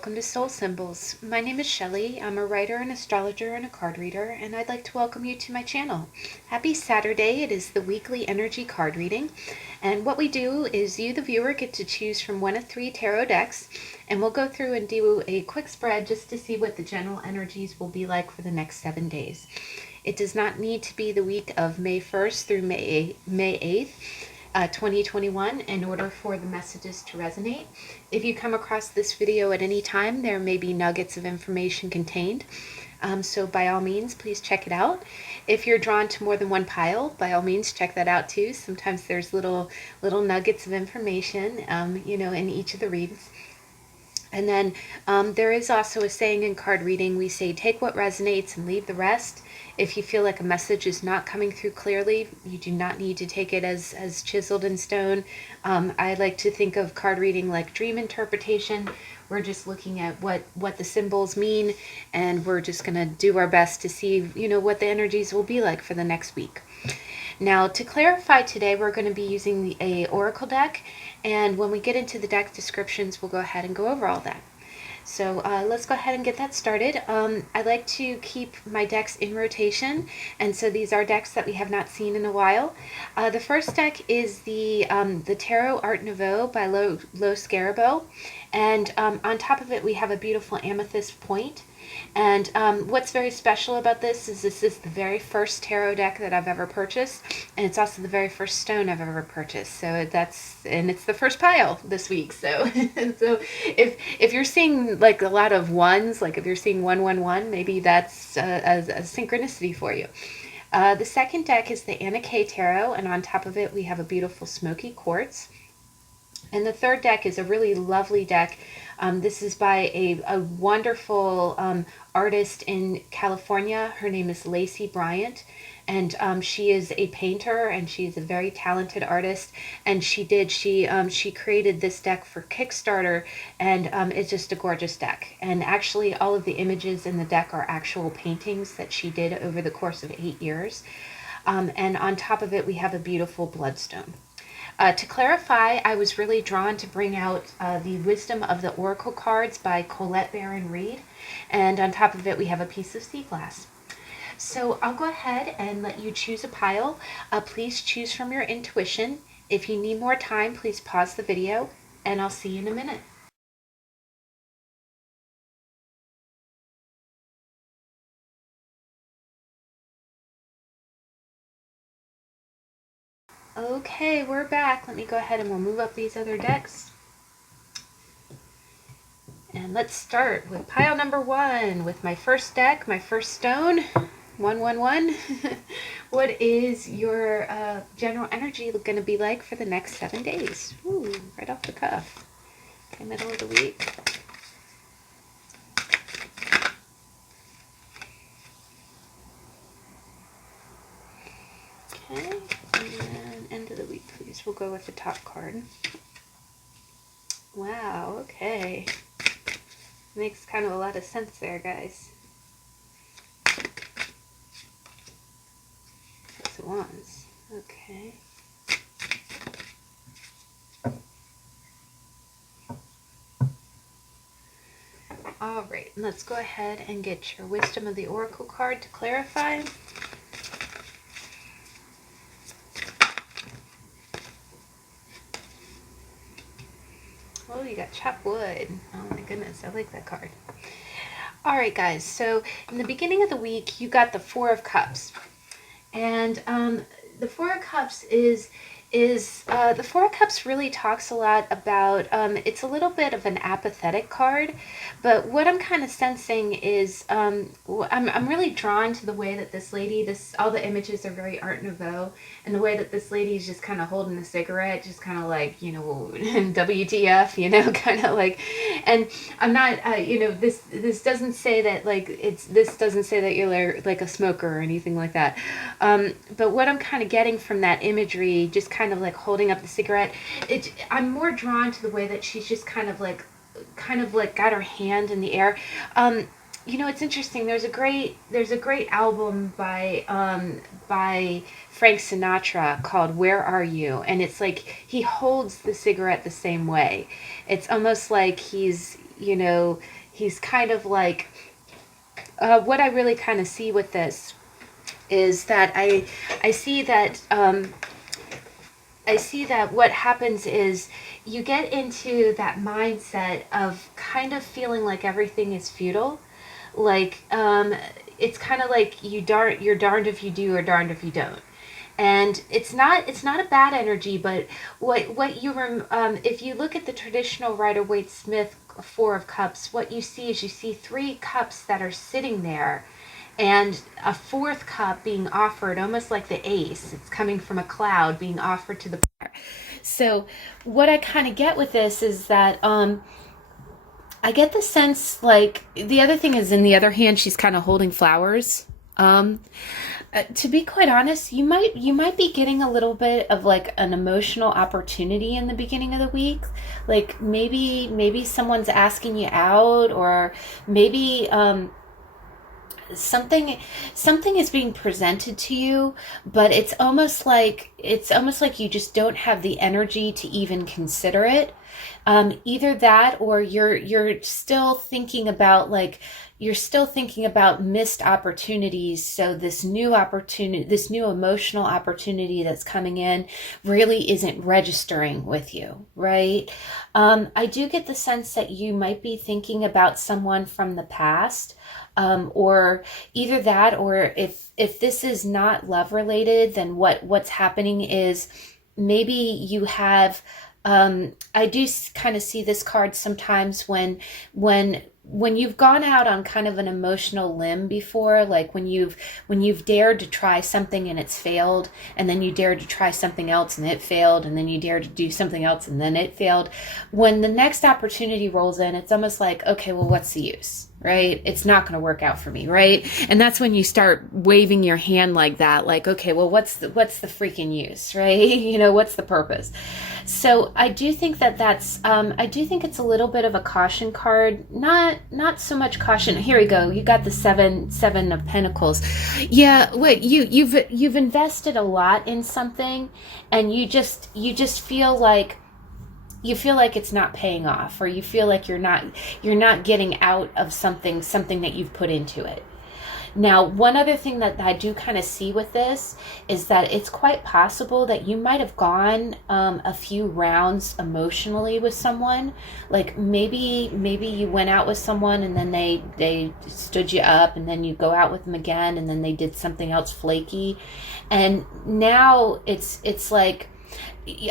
welcome to Soul Symbols. My name is Shelley. I'm a writer, an astrologer, and a card reader, and I'd like to welcome you to my channel. Happy Saturday. It is the weekly energy card reading, and what we do is you, the viewer, get to choose from one of 3 tarot decks, and we'll go through and do a quick spread just to see what the general energies will be like for the next 7 days. It does not need to be the week of May 1st through May 8th. 2021 in order for the messages to resonate. If you come across this video at any time, there may be nuggets of information contained. So by all means, please check it out. If you're drawn to more than one pile, by all means, check that out too. Sometimes there's little nuggets of information, in each of the reads. And then there is also a saying in card reading. We say, take what resonates and leave the rest. If you feel like a message is not coming through clearly, you do not need to take it as chiseled in stone. I like to think of card reading like dream interpretation. We're just looking at what the symbols mean, and we're just going to do our best to see, what the energies will be like for the next week. Now, to clarify today, we're going to be using a oracle deck, and when we get into the deck descriptions, we'll go ahead and go over all that. So let's go ahead and get that started. I like to keep my decks in rotation, and so these are decks that we have not seen in a while. The first deck is the Tarot Art Nouveau by Scarabeo, and on top of it we have a beautiful amethyst point. And what's very special about this is the very first tarot deck that I've ever purchased, and it's also the very first stone I've ever purchased. So it's the first pile this week. So so if you're seeing like a lot of ones, like if you're seeing 111, maybe that's a synchronicity for you. The second deck is the Anna K Tarot, and on top of it we have a beautiful smoky quartz. And the third deck is a really lovely deck. This is by a wonderful artist in California. Her name is Lacey Bryant, and she is a painter, and she is a very talented artist. And she created this deck for Kickstarter, and it's just a gorgeous deck. And actually, all of the images in the deck are actual paintings that she did over the course of 8 years. And on top of it, we have a beautiful bloodstone. To clarify, I was really drawn to bring out the Wisdom of the Oracle cards by Colette Baron-Reid, and on top of it we have a piece of sea glass. So I'll go ahead and let you choose a pile. Please choose from your intuition. If you need more time, please pause the video, and I'll see you in a minute. Okay, we're back. Let me go ahead and we'll move up these other decks. And let's start with pile number 1 with my first deck, my first stone, 111. What is your general energy going to be like for the next 7 days? Ooh, right off the cuff. Okay, middle of the week. Okay, and then end of the week, please. We'll go with the top card. Wow, okay. Makes kind of a lot of sense there, guys. Six of Wands. Okay. All right, let's go ahead and get your Wisdom of the Oracle card to clarify. Oh, you got chopped wood. Oh my goodness, I like that card. All right, guys, so in the beginning of the week, you got the Four of Cups. And the Four of Cups the Four of Cups really talks a lot about, it's a little bit of an apathetic card, but what I'm kind of sensing is, I'm really drawn to the way that this lady, all the images are very Art Nouveau, and the way that this lady is just kind of holding a cigarette, just kind of like, WTF, kind of like, and I'm not, this doesn't say that, like, this doesn't say that you're like a smoker or anything like that, but what I'm kind of getting from that imagery, just kind of like holding up the cigarette, I'm more drawn to the way that she's just kind of like got her hand in the air. It's interesting. There's a great album by Frank Sinatra called "Where Are You?" and it's like he holds the cigarette the same way. It's almost like he's he's kind of like, what I really kind of see with this is that I see that what happens is you get into that mindset of kind of feeling like everything is futile. Like, it's kind of like you're darned if you do or darned if you don't. And it's not a bad energy, but if you look at the traditional Rider-Waite-Smith Four of Cups, what you see is you see three cups that are sitting there, and a fourth cup being offered, almost like the ace. It's coming from a cloud being offered to the player. So what I kind of get with this is that I get the sense, like, the other thing is, in the other hand, she's kind of holding flowers. To be quite honest, you might be getting a little bit of like an emotional opportunity in the beginning of the week. Like maybe someone's asking you out, or maybe something is being presented to you, but it's almost like you just don't have the energy to even consider it. Either that, or you're still thinking about missed opportunities. So this new emotional opportunity that's coming in really isn't registering with you, right? I do get the sense that you might be thinking about someone from the past, or either that, or if this is not love related, then what's happening is maybe you have, I do kind of see this card sometimes when you've gone out on kind of an emotional limb before, like when you've dared to try something and it's failed, and then you dared to try something else and it failed, and then you dared to do something else and then it failed. When the next opportunity rolls in, it's almost like, okay, well, what's the use? Right? It's not going to work out for me, right? And that's when you start waving your hand like that, like, okay, well, what's the freaking use, right? What's the purpose? So I do think I do think it's a little bit of a caution card, not so much caution. Here we go. You got the seven of Pentacles. Yeah, wait, you've invested a lot in something, and you just feel like it's not paying off, or you feel like you're not getting out of something that you've put into it. Now, one other thing that I do kind of see with this is that it's quite possible that you might have gone a few rounds emotionally with someone. Like maybe you went out with someone and then they stood you up, and then you go out with them again, and then they did something else flaky. And now it's like,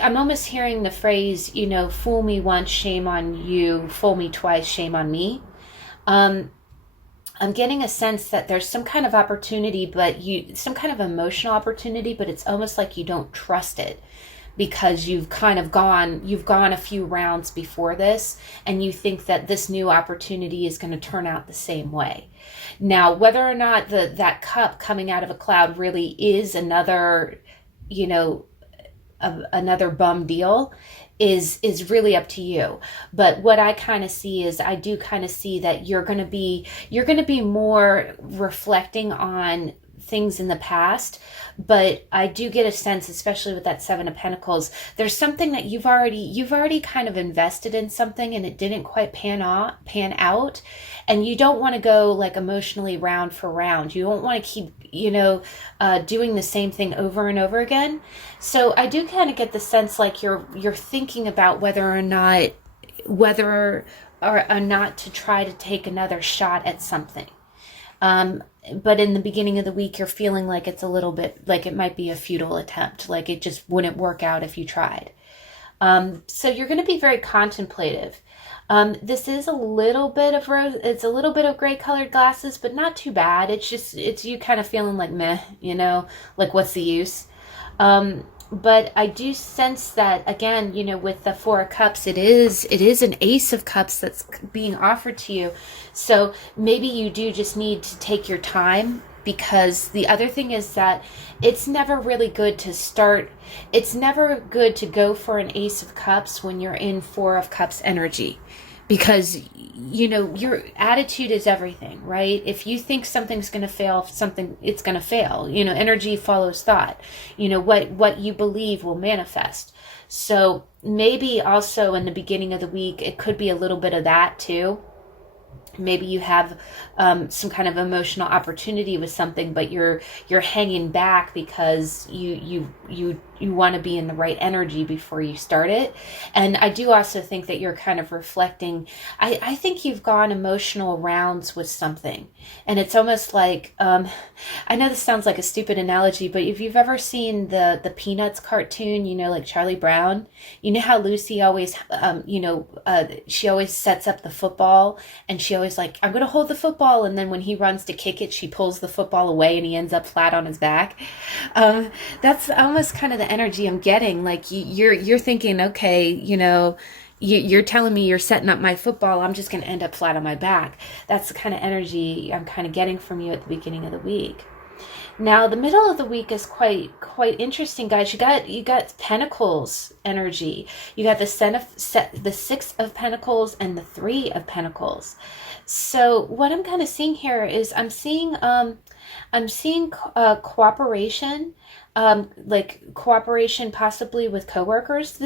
I'm almost hearing the phrase, fool me once, shame on you, fool me twice, shame on me. I'm getting a sense that there's some kind of opportunity, some kind of emotional opportunity, but it's almost like you don't trust it, because you've gone a few rounds before this, and you think that this new opportunity is going to turn out the same way. Now, whether or not that cup coming out of a cloud really is another bum deal is really up to you. But what I kind of see is, I do kind of see that you're going to be more reflecting on things in the past. But I do get a sense, especially with that Seven of Pentacles, there's something that you've already kind of invested in something, and it didn't quite pan out, and you don't want to go like emotionally round for round. You don't want to keep doing the same thing over and over again. So I do kind of get the sense like you're thinking about whether or not to try to take another shot at something. But in the beginning of the week, you're feeling like it's a little bit like it might be a futile attempt, like it just wouldn't work out if you tried. So you're going to be very contemplative. This is a little bit of it's a little bit of gray colored glasses, but not too bad. It's you kind of feeling like meh, like what's the use? But I do sense that, again, with the Four of Cups, it is an Ace of Cups that's being offered to you. So maybe you do just need to take your time, because the other thing is that it's never really good to start. It's never good to go for an Ace of Cups when you're in Four of Cups energy, because your attitude is everything, right? If you think something's going to fail, it's going to fail. Energy follows thought. What you believe will manifest. So maybe also in the beginning of the week, it could be a little bit of that too. Maybe you have some kind of emotional opportunity with something, but you're hanging back because you want to be in the right energy before you start it. And I do also think that you're kind of reflecting. I think you've gone emotional rounds with something, and it's almost like I know this sounds like a stupid analogy, but if you've ever seen the Peanuts cartoon, like Charlie Brown, how Lucy always she always sets up the football, and she always like, I'm gonna hold the football, and then when he runs to kick it, she pulls the football away and he ends up flat on his back. That's almost kind of the energy I'm getting. Like you're thinking, okay, you're telling me you're setting up my football, I'm just going to end up flat on my back. That's the kind of energy I'm kind of getting from you at the beginning of the week. Now, the middle of the week is quite interesting, guys. You got Pentacles energy. You got the Six of Pentacles and the Three of Pentacles. So what I'm kind of seeing here is I'm seeing cooperation. Like cooperation possibly with coworkers.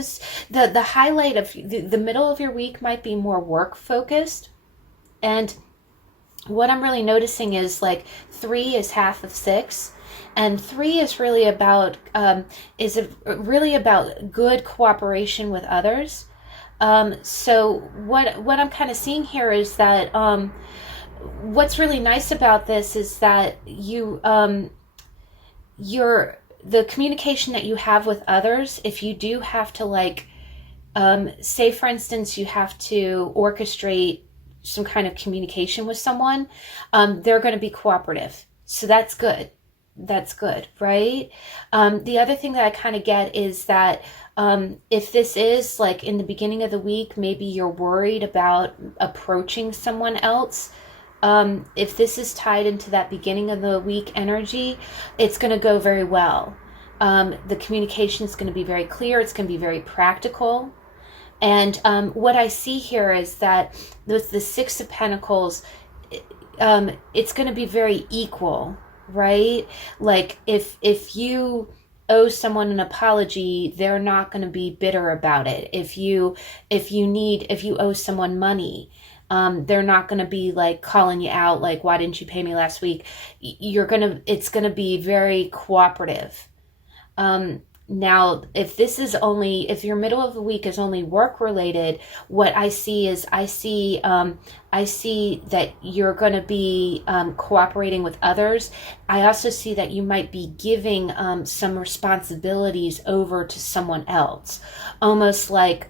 The highlight of the middle of your week might be more work focused. And what I'm really noticing is like 3 is half of 6. And 3 is really about good cooperation with others. So what I'm kind of seeing here is that what's really nice about this is that the communication that you have with others, if you do have to say for instance, you have to orchestrate some kind of communication with someone, they're going to be cooperative. So that's good. That's good, right? The other thing that I kind of get is that if this is like in the beginning of the week, maybe you're worried about approaching someone else. If this is tied into that beginning of the week energy, it's going to go very well. The communication is going to be very clear. It's going to be very practical. And what I see here is that with the Six of Pentacles, it's going to be very equal, right? Like if you owe someone an apology, they're not going to be bitter about it. If you owe someone money, they're not going to be like calling you out, like, why didn't you pay me last week? It's going to be very cooperative. Now, if your middle of the week is only work related, what I see is I see that you're going to be cooperating with others. I also see that you might be giving some responsibilities over to someone else, almost like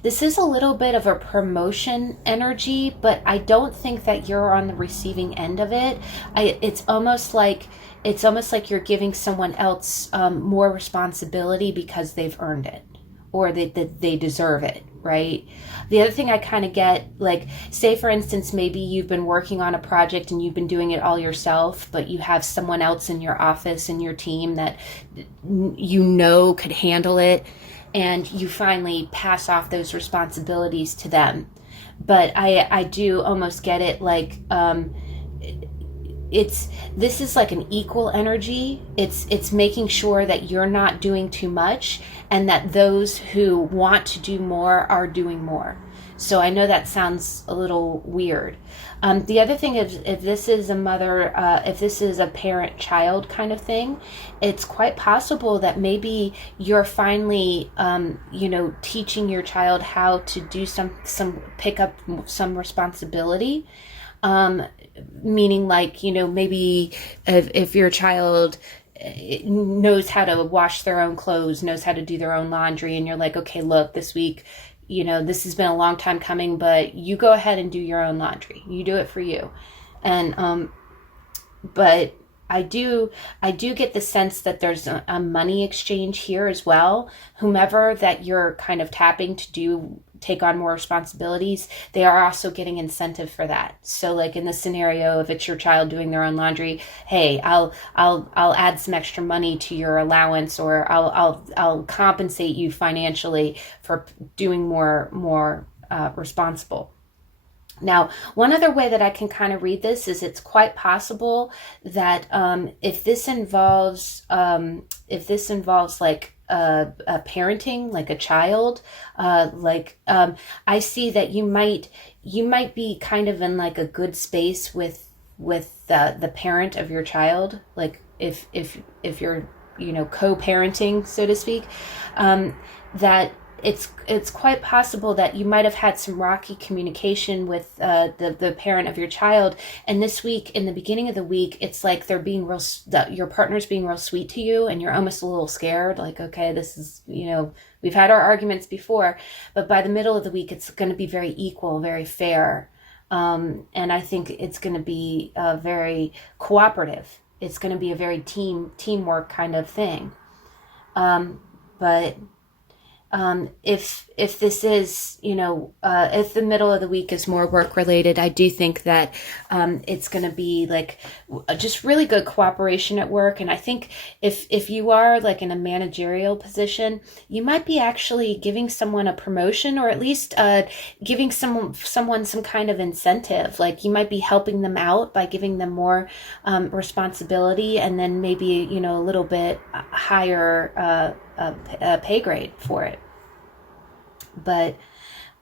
this is a little bit of a promotion energy, but I don't think that you're on the receiving end of it. It's almost like you're giving someone else more responsibility because they've earned it, or that they deserve it, right? The other thing I kind of get, like, say for instance, maybe you've been working on a project and you've been doing it all yourself, but you have someone else in your office, in your team that could handle it, and you finally pass off those responsibilities to them. But I do almost get it like this is like an equal energy. It's making sure that you're not doing too much, and that those who want to do more are doing more. So I know that sounds a little weird. The other thing is, if this is a parent-child kind of thing, it's quite possible that maybe you're finally, teaching your child how to do pick up some responsibility. Meaning, like, maybe if your child knows how to wash their own clothes, knows how to do their own laundry, and you're like, okay, look, this week, this has been a long time coming, but you go ahead and do your own laundry. You do it for you. And, but I do get the sense that there's a money exchange here as well. Whomever that you're kind of tapping to do take on more responsibilities, they are also getting incentive for that. So like in the scenario, if it's your child doing their own laundry, hey, I'll add some extra money to your allowance, or I'll compensate you financially for doing more responsible. Now, one other way that I can kind of read this is it's quite possible that if this involves like a parenting, like a child, I see that you might be kind of in like a good space with the parent of your child, like if you're co-parenting, so to speak, that it's quite possible that you might have had some rocky communication with the parent of your child, and this week, in the beginning of the week, it's like they're being your partner's being real sweet to you, and you're almost a little scared, like, okay, this is, we've had our arguments before, but by the middle of the week, it's going to be very equal, very fair, and I think it's going to be very cooperative. It's going to be a very teamwork kind of thing, but if this is, if the middle of the week is more work related, I do think that it's going to be like just really good cooperation at work. And I think if you are like in a managerial position, you might be actually giving someone a promotion, or at least giving someone some kind of incentive. Like you might be helping them out by giving them more responsibility, and then maybe a little bit higher pay grade for it. But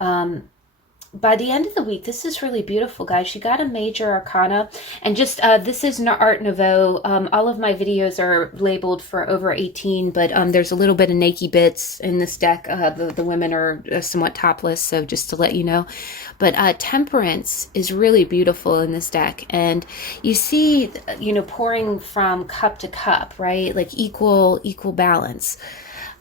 by the end of the week, this is really beautiful, guys. You got a major arcana, and just this is Art Nouveau. All of my videos are labeled for over 18, but there's a little bit of naked bits in this deck. The women are somewhat topless, so just to let you know. But Temperance is really beautiful in this deck, and you see, pouring from cup to cup, right? Like equal balance.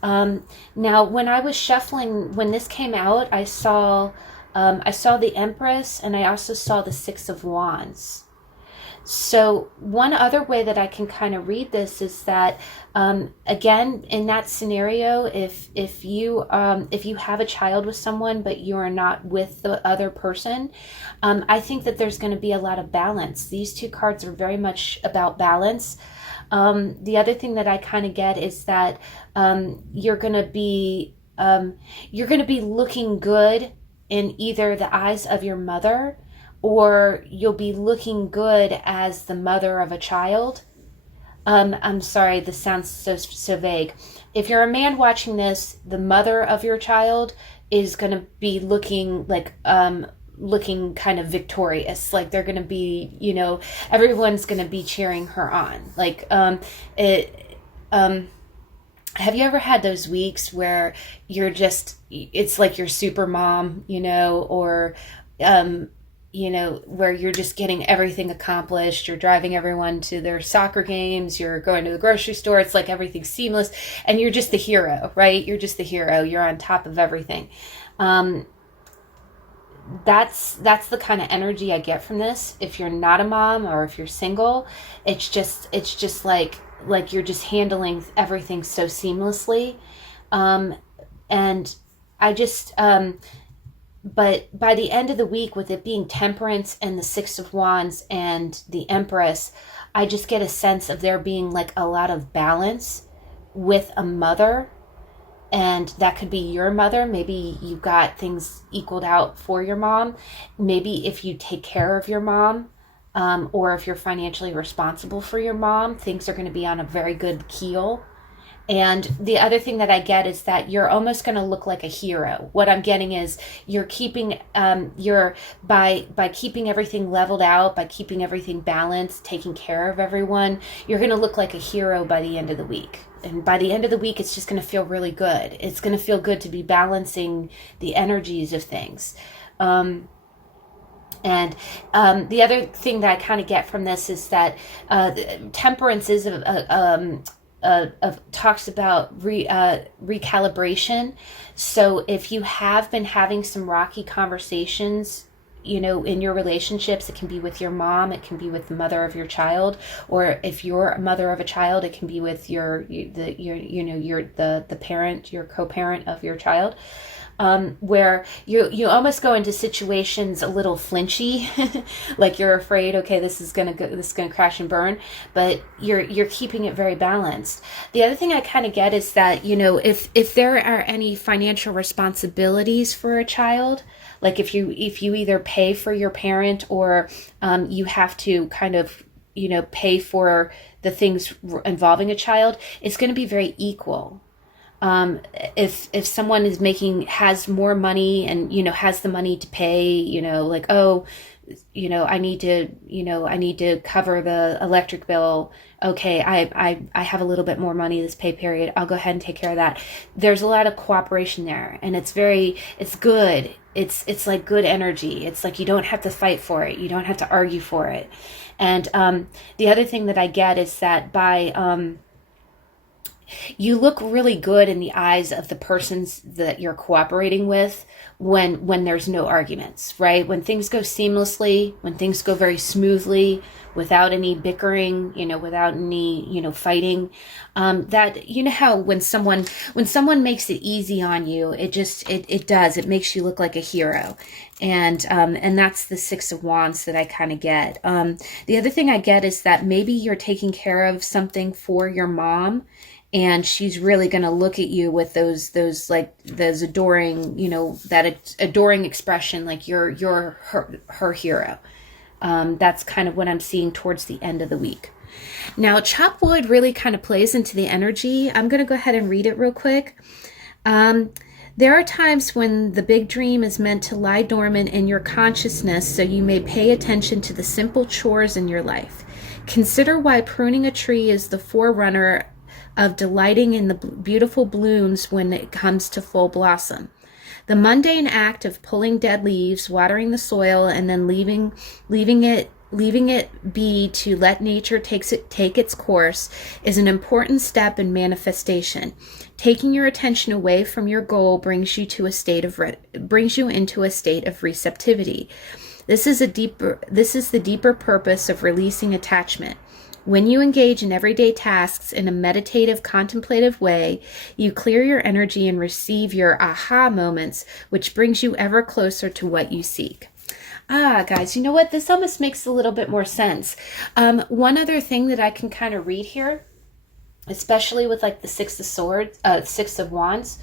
Now, when I was shuffling, when this came out, I saw the Empress, and I also saw the Six of Wands. So one other way that I can kind of read this is that, again, in that scenario, if you have a child with someone, but you are not with the other person, I think that there's going to be a lot of balance. These two cards are very much about balance. The other thing that I kind of get is that you're going to be looking good in either the eyes of your mother, or you'll be looking good as the mother of a child. I'm sorry, this sounds so vague. If you're a man watching this, the mother of your child is going to be looking like looking kind of victorious, like they're going to be, everyone's going to be cheering her on. Like have you ever had those weeks where it's like your super mom, or where you're just getting everything accomplished, you're driving everyone to their soccer games, you're going to the grocery store, it's like everything's seamless, and you're just the hero, right? You're just the hero, you're on top of everything. That's the kind of energy I get from this. If you're not a mom, or if you're single, it's just like you're just handling everything so seamlessly. And I just, but by the end of the week, with it being Temperance and the Six of Wands and the Empress, I just get a sense of there being like a lot of balance with a mother. And that could be your mother. Maybe you got things equaled out for your mom. Maybe if you take care of your mom, or if you're financially responsible for your mom, things are going to be on a very good keel. And the other thing that I get is that you're almost going to look like a hero. What I'm getting is you're keeping, by keeping everything leveled out, by keeping everything balanced, taking care of everyone, you're going to look like a hero by the end of the week. And by the end of the week, it's just going to feel really good. It's going to feel good to be balancing the energies of things. And the other thing that I kind of get from this is that Temperance is talks about recalibration. So if you have been having some rocky conversations you know, in your relationships. It can be with your mom, it can be with the mother of your child, or if you're a mother of a child, it can be with the parent, your co-parent of your child. Where you almost go into situations a little flinchy, like you're afraid, okay, this is gonna crash and burn, but you're keeping it very balanced. The other thing I kind of get is that, you know, if there are any financial responsibilities for a child, like if you either pay for your parent, or you have to kind of, you know, pay for the things involving a child, it's going to be very equal. If someone has more money and, you know, has the money to pay, you know, like, oh, you know, I need to cover the electric bill. Okay, I have a little bit more money this pay period. I'll go ahead and take care of that. There's a lot of cooperation there, and it's good. It's like good energy. It's like you don't have to fight for it. You don't have to argue for it. And the other thing that I get is that you look really good in the eyes of the persons that you're cooperating with when there's no arguments, right? When things go seamlessly, when things go very smoothly, without any bickering, you know, without any, you know, fighting. That, you know how when someone makes it easy on you, it makes you look like a hero. And that's the Six of Wands that I kind of get. The other thing I get is that maybe you're taking care of something for your mom, and she's really going to look at you with those adoring, you know, that adoring expression, like you're her hero. That's kind of what I'm seeing towards the end of the week. Now, chop wood really kind of plays into the energy. I'm going to go ahead and read it real quick. There are times when the big dream is meant to lie dormant in your consciousness, so you may pay attention to the simple chores in your life. Consider why pruning a tree is the forerunner of delighting in the beautiful blooms when it comes to full blossom. The mundane act of pulling dead leaves, watering the soil, and then leaving it be to let nature take its course is an important step in manifestation. Taking your attention away from your goal brings you into a state of receptivity. This is the deeper purpose of releasing attachment. When you engage in everyday tasks in a meditative, contemplative way, you clear your energy and receive your aha moments, which brings you ever closer to what you seek. Guys, you know what? This almost makes a little bit more sense. One other thing that I can kind of read here, especially with like the Six of Wands,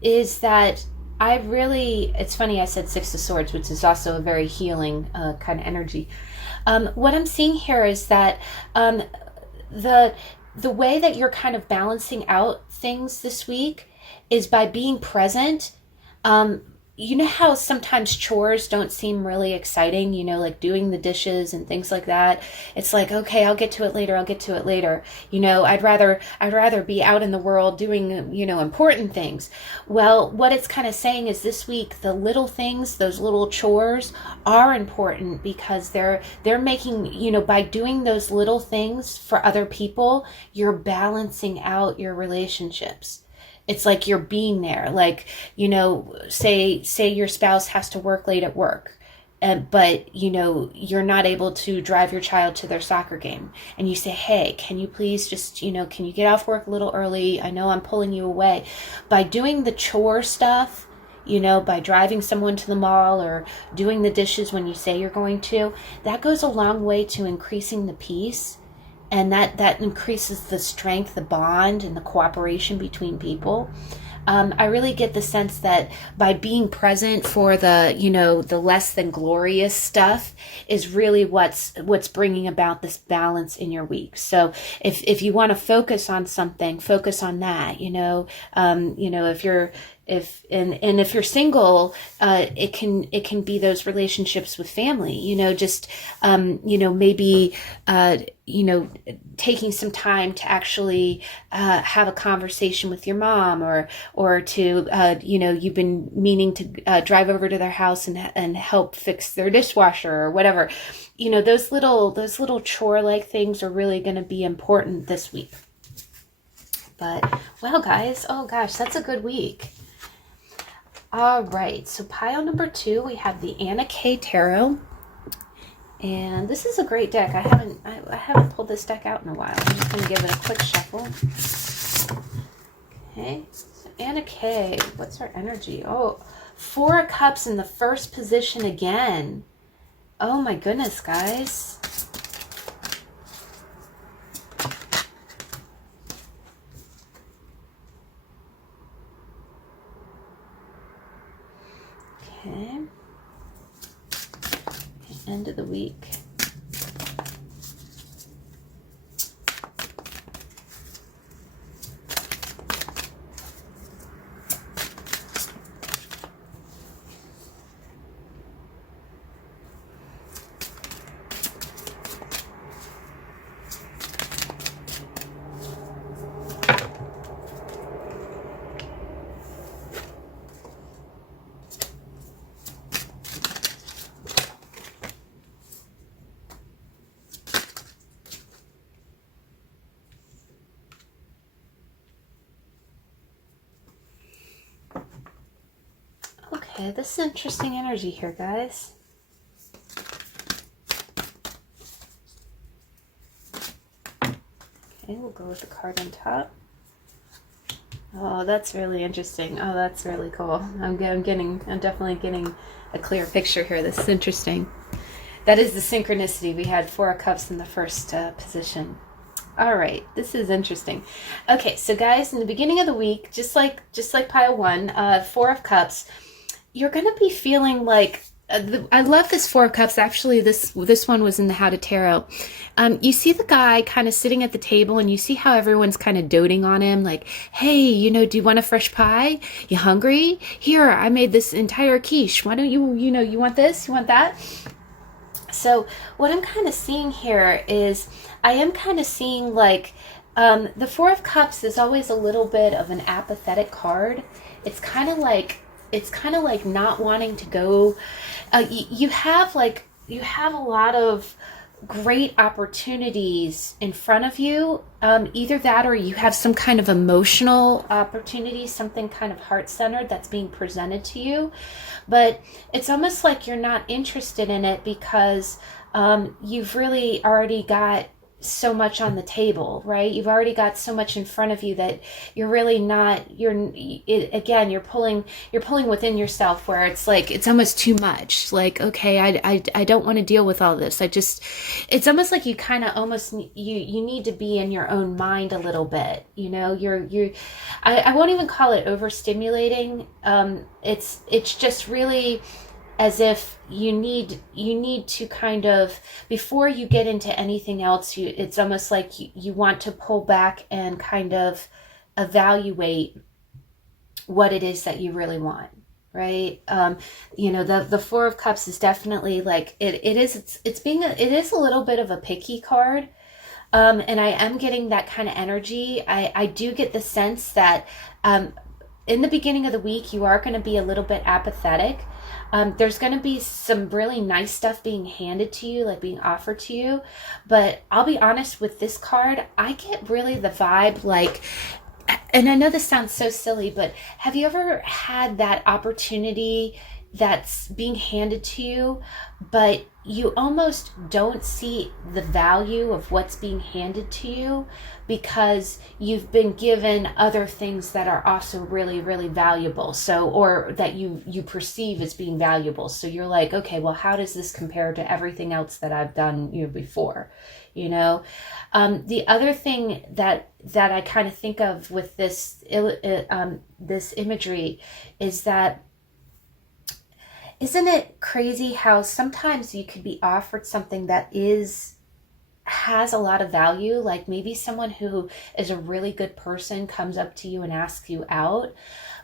is that it's funny I said Six of Swords, which is also a very healing kind of energy. What I'm seeing here is that the way that you're kind of balancing out things this week is by being present. You know how sometimes chores don't seem really exciting, you know, like doing the dishes and things like that. It's like, okay, I'll get to it later. You know, I'd rather be out in the world doing, you know, important things. Well, what it's kind of saying is this week, the little things, those little chores are important because they're making, you know, by doing those little things for other people, you're balancing out your relationships. It's like you're being there, like, you know, say your spouse has to work late at work, but, you know, you're not able to drive your child to their soccer game. And you say, hey, can you please just, you know, can you get off work a little early? I know I'm pulling you away. By doing the chore stuff, you know, by driving someone to the mall or doing the dishes when you say you're going to, that goes a long way to increasing the peace. And that increases the strength, the bond, and the cooperation between people. I really get the sense that by being present for the, you know, the less than glorious stuff is really what's bringing about this balance in your week. So if you want to focus on something, focus on that. You know, if you're single, it can be those relationships with family, you know, just, you know, maybe, you know, taking some time to actually, have a conversation with your mom or to, you know, you've been meaning to, drive over to their house and help fix their dishwasher or whatever. You know, those little chore-like things are really going to be important this week. But, well, guys, oh gosh, that's a good week. All right, so pile number 2, we have the Anna K Tarot. And this is a great deck. I haven't pulled this deck out in a while. I'm just going to give it a quick shuffle. Okay, so Anna K, what's her energy? Oh, 4 of Cups in the first position again. Oh my goodness, guys. Okay. End of the week. Okay, this is interesting energy here, guys. Okay, we'll go with the card on top. Oh, that's really interesting. Oh, that's really cool. I'm definitely getting a clear picture here. This is interesting. That is the synchronicity. We had 4 of Cups in the first position. All right, this is interesting. Okay, so guys, in the beginning of the week, just like pile 1, 4 of Cups, you're going to be feeling like, I love this 4 of Cups. Actually, this one was in the How to Tarot. You see the guy kind of sitting at the table, and you see how everyone's kind of doting on him. Like, hey, do you want a fresh pie? You hungry? Here, I made this entire quiche. Why don't you want this? You want that? So what I'm kind of seeing here is, I am kind of seeing like, the 4 of Cups is always a little bit of an apathetic card. It's kind of like not wanting to go. You have a lot of great opportunities in front of you. Either that, or you have some kind of emotional opportunity, something kind of heart-centered that's being presented to you. But it's almost like you're not interested in it because you've really already got so much on the table, right? You've already got so much in front of you that you're really not, again, you're pulling within yourself, where it's like, it's almost too much. Like, okay, I don't want to deal with all this. It's almost like you kind of almost, you need to be in your own mind a little bit, I won't even call it overstimulating. It's just really as if you need to kind of, before you get into anything else, it's almost like you want to pull back and kind of evaluate what it is that you really want, right? The 4 of Cups is definitely like, it is a little bit of a picky card. And I am getting that kind of energy. I do get the sense that in the beginning of the week, you are going to be a little bit apathetic. There's going to be some really nice stuff being handed to you, like being offered to you. But I'll be honest with this card, I get really the vibe like, and I know this sounds so silly, but have you ever had that opportunity that's being handed to you, but you almost don't see the value of what's being handed to you because you've been given other things that are also really, really valuable. So, or that you perceive as being valuable. So you're like, okay, well, how does this compare to everything else that I've done before? The other thing that I kind of think of with this imagery is that, isn't it crazy how sometimes you could be offered something that has a lot of value? Like maybe someone who is a really good person comes up to you and asks you out.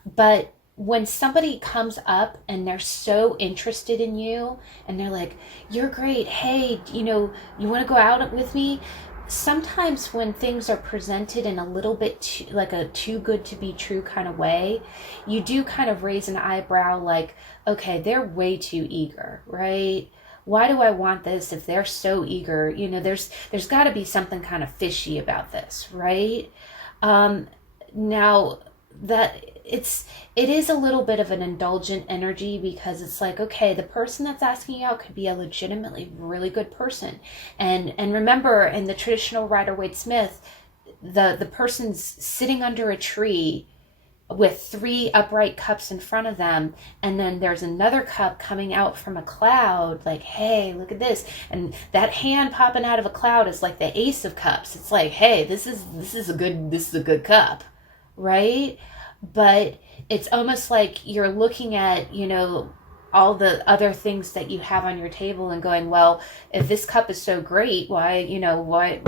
But when somebody comes up and they're so interested in you and they're like, you're great. Hey, you want to go out with me? Sometimes when things are presented in a little bit like a too good to be true kind of way, you do kind of raise an eyebrow like, okay, they're way too eager, right? Why do I want this if they're so eager? There's got to be something kind of fishy about this, right? Now, it is a little bit of an indulgent energy, because it's like, okay, the person that's asking you out could be a legitimately really good person. And remember, in the traditional Rider-Waite-Smith, the person's sitting under a tree with 3 upright cups in front of them, and then there's another cup coming out from a cloud, like, hey, look at this. And that hand popping out of a cloud is like the Ace of Cups. It's like, hey, this is a good cup, right? But it's almost like you're looking at, all the other things that you have on your table and going, well, if this cup is so great, why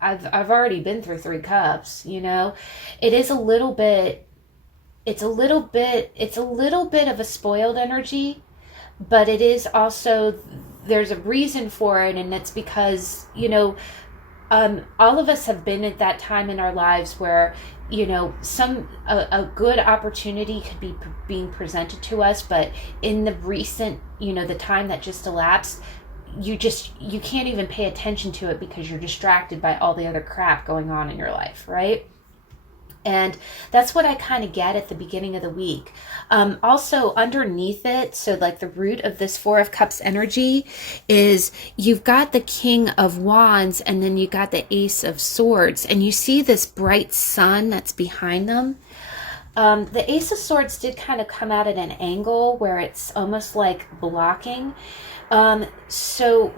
I've already been through 3 cups. It is a little bit, it's a little bit of a spoiled energy, but it is also, there's a reason for it, and it's because, all of us have been at that time in our lives where, a good opportunity could be being presented to us, but in the recent, the time that just elapsed, you can't even pay attention to it because you're distracted by all the other crap going on in your life, right? And that's what I kind of get at the beginning of the week. Also underneath it, so like the root of this 4 of Cups energy is you've got the King of Wands, and then you got the Ace of Swords, and you see this bright sun that's behind them. The Ace of Swords did kind of come out at an angle where it's almost like blocking. So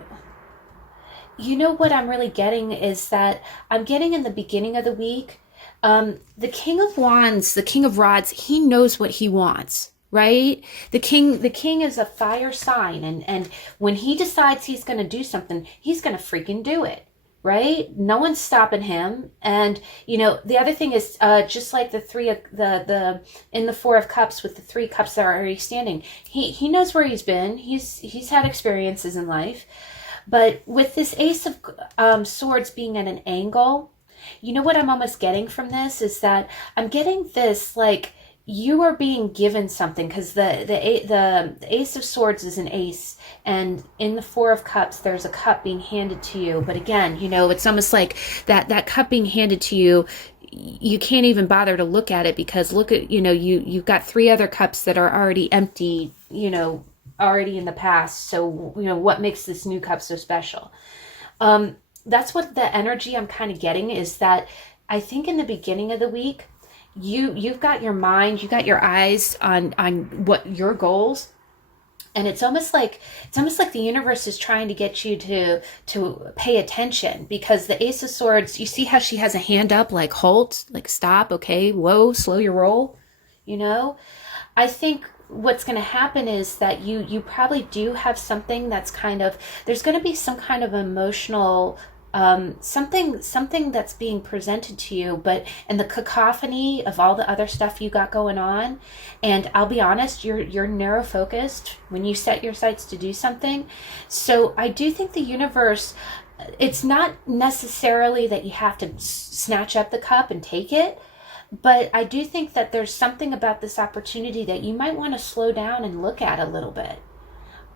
what I'm really getting is that I'm getting in the beginning of the week, the King of Wands, the King of Rods, he knows what he wants, right? The king is a fire sign, and when he decides he's going to do something, he's going to freaking do it, right? No one's stopping him. And the other thing is, just like in the 4 of Cups with the 3 cups that are already standing, he knows where he's been. He's had experiences in life, but with this Ace of Swords being at an angle, what I'm almost getting from this is that I'm getting this, like, you are being given something, because the Ace of Swords is an ace, and in the 4 of Cups there's a cup being handed to you. But again, it's almost like that cup being handed to you, you can't even bother to look at it, because look at, you've got 3 other cups that are already empty, already in the past. So what makes this new cup so special? That's what the energy I'm kind of getting, is that I think in the beginning of the week, you've got your mind, you got your eyes on what your goals, and it's almost like the universe is trying to get you to pay attention, because the Ace of Swords, you see how she has a hand up, like halt, like stop, okay, whoa, slow your roll. I think what's going to happen is that you probably do have something that's there's going to be some kind of emotional something that's being presented to you, and the cacophony of all the other stuff you got going on. And I'll be honest, you're narrow focused when you set your sights to do something. So I do think the universe, it's not necessarily that you have to snatch up the cup and take it, but I do think that there's something about this opportunity that you might want to slow down and look at a little bit.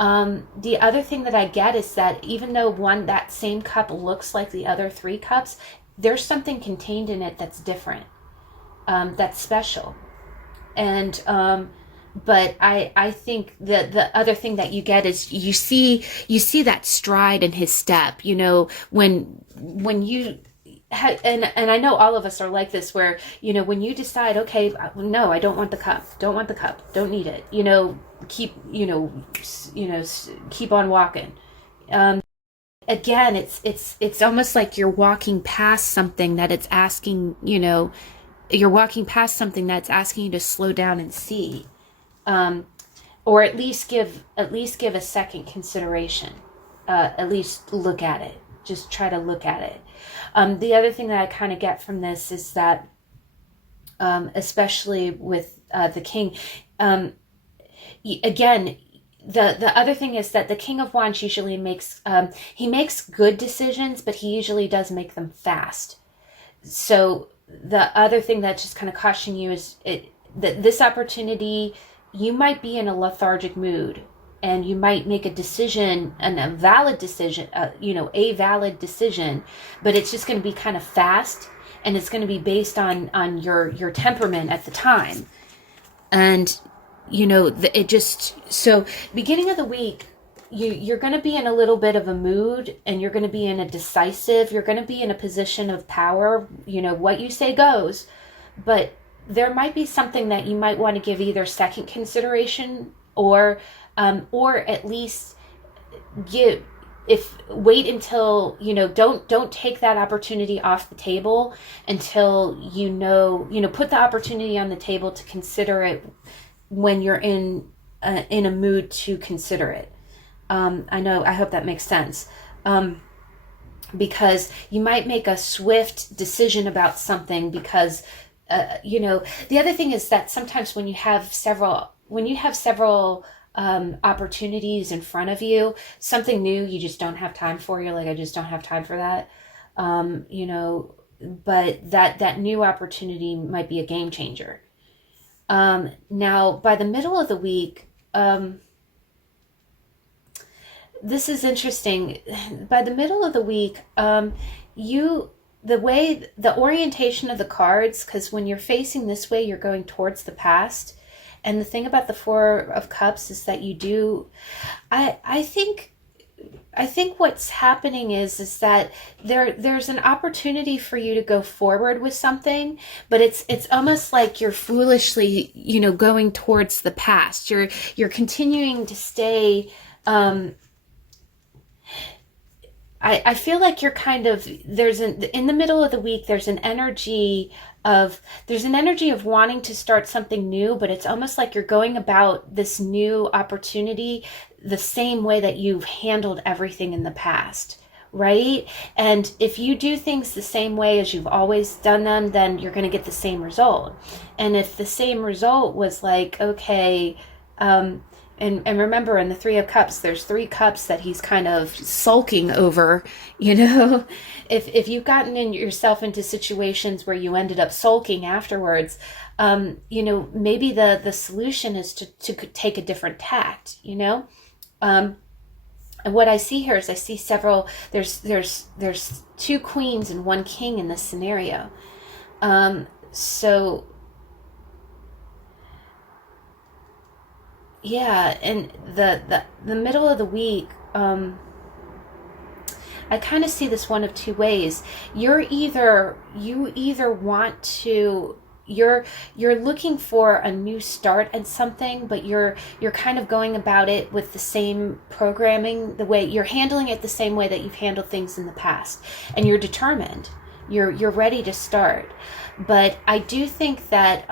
The other thing that I get is that even though that same cup looks like the other 3 cups, there's something contained in it that's different, that's special. And but I think the other thing that you get is you see that stride in his step. When you and I know all of us are like this, where when you decide, okay, no, I don't want the cup, don't need it, keep keep on walking. Again, it's almost like you're walking past something that it's asking, you're walking past something that's asking you to slow down and see, or at least give a second consideration, at least look at it, just try to look at it. The other thing that I kind of get from this is that, especially with the king, again, the other thing is that the King of Wands usually makes good decisions, but he usually does make them fast. So the other thing that just kind of caution you is that this opportunity, you might be in a lethargic mood, and you might make a decision, a valid decision, but it's just going to be kind of fast, and it's going to be based on your temperament at the time. And, it just, so beginning of the week, you're going to be in a little bit of a mood, and you're going to be in a decisive, you're going to be in a position of power. What you say goes, but there might be something that you might want to give either second consideration or at least wait until, don't take that opportunity off the table until, put the opportunity on the table to consider it when you're in a mood to consider it. I hope that makes sense. Because you might make a swift decision about something because, the other thing is that sometimes when you have several opportunities in front of you, something new you just don't have time for. You're like, I just don't have time for that. But that new opportunity might be a game changer. Now, by the middle of the week, this is interesting. By the middle of the week, the orientation of the cards, because when you're facing this way, you're going towards the past. And the thing about the Four of Cups is that I think what's happening is that there's an opportunity for you to go forward with something, but it's almost like you're foolishly, going towards the past. You're continuing to stay, I feel like you're kind of, in the middle of the week, there's an energy of wanting to start something new, but it's almost like you're going about this new opportunity the same way that you've handled everything in the past, right? And if you do things the same way as you've always done them, then you're going to get the same result. And if the same result was like, okay, and remember, in the Three of Cups, there's 3 cups that he's kind of sulking over, If you've gotten yourself into situations where you ended up sulking afterwards, maybe the solution is to take a different tact, And what I see here is I see several, there's 2 queens and 1 king in this scenario. So yeah, and the middle of the week, I kind of see this one of 2 ways. You either want to, you're looking for a new start at something, but you're kind of going about it with the same programming, the way you're handling it the same way that you've handled things in the past, and you're determined. You're ready to start. But I do think that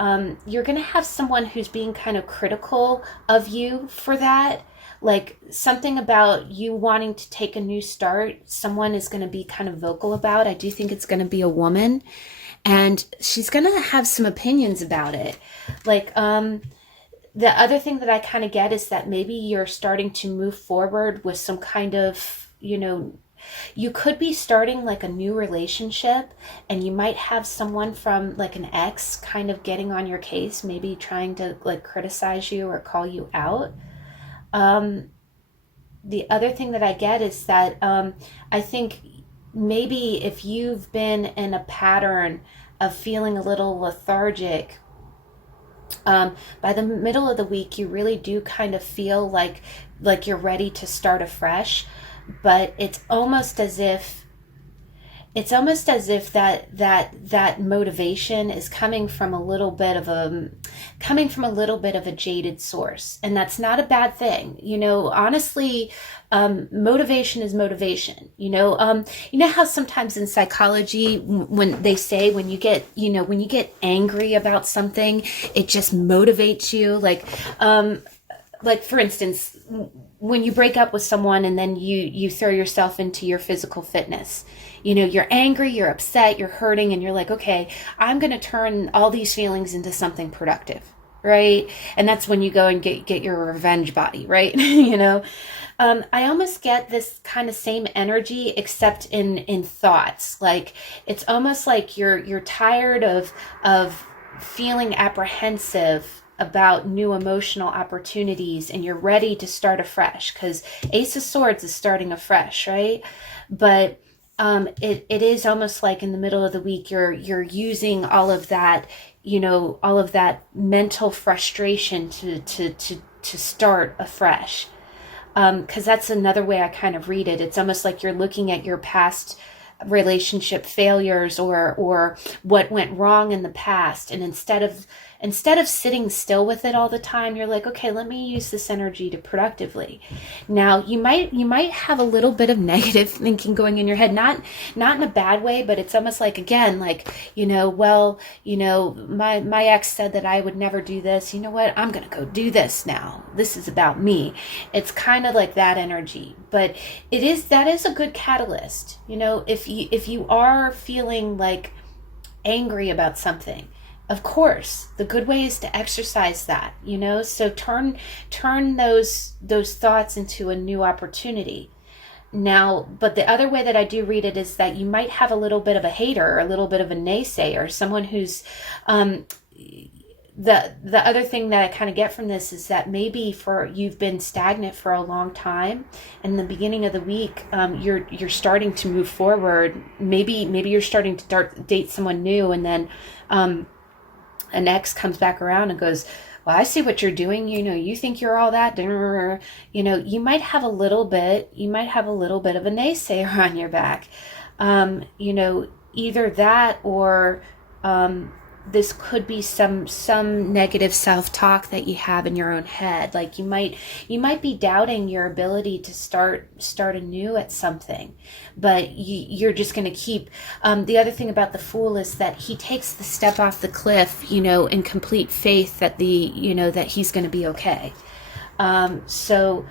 you're going to have someone who's being kind of critical of you for that. Like something about you wanting to take a new start, someone is going to be kind of vocal about. I do think it's going to be a woman. And she's going to have some opinions about it. Like the other thing that I kind of get is that maybe you're starting to move forward with some kind of, you could be starting like a new relationship, and you might have someone from like an ex kind of getting on your case, maybe trying to like criticize you or call you out. The other thing that I get is that I think maybe if you've been in a pattern of feeling a little lethargic, by the middle of the week, you really do kind of feel like you're ready to start afresh. But it's almost as if that motivation is coming from a little bit of a jaded source, and that's not a bad thing. Honestly, motivation is motivation. You know how sometimes in psychology, when they say when you get angry about something, it just motivates you. Like for instance, when you break up with someone and then you throw yourself into your physical fitness, you're angry, you're upset, you're hurting, and you're like, okay, I'm going to turn all these feelings into something productive, right? And that's when you go and get your revenge body, right? I almost get this kind of same energy, except in thoughts. Like it's almost like you're tired of feeling apprehensive about new emotional opportunities, and you're ready to start afresh, because Ace of Swords is starting afresh, right? But it is almost like in the middle of the week you're using all of that, all of that mental frustration to start afresh. Because that's another way I kind of read it. It's almost like you're looking at your past relationship failures or what went wrong in the past, and instead of sitting still with it all the time, you're like, okay, let me use this energy to productively. Now you might have a little bit of negative thinking going in your head, not in a bad way, but it's almost like, again, like, my ex said that I would never do this. You know what, I'm gonna go do this now. This is about me. It's kind of like that energy, but that is a good catalyst. If you are feeling like angry about something, of course the good way is to exercise that, so turn those thoughts into a new opportunity. Now, but the other way that I do read it is that you might have a little bit of a hater, or a little bit of a naysayer, someone who's the other thing that I kind of get from this is that maybe you've been stagnant for a long time, and in the beginning of the week, you're starting to move forward. Maybe you're starting to date someone new, and then an ex comes back around and goes, well, I see what you're doing. You think you're all that. You might have a little bit of a naysayer on your back. Either that, or this could be some negative self-talk that you have in your own head. Like you might be doubting your ability to start anew at something, but you're just going to keep. The other thing about the Fool is that he takes the step off the cliff, in complete faith that that he's going to be okay. So.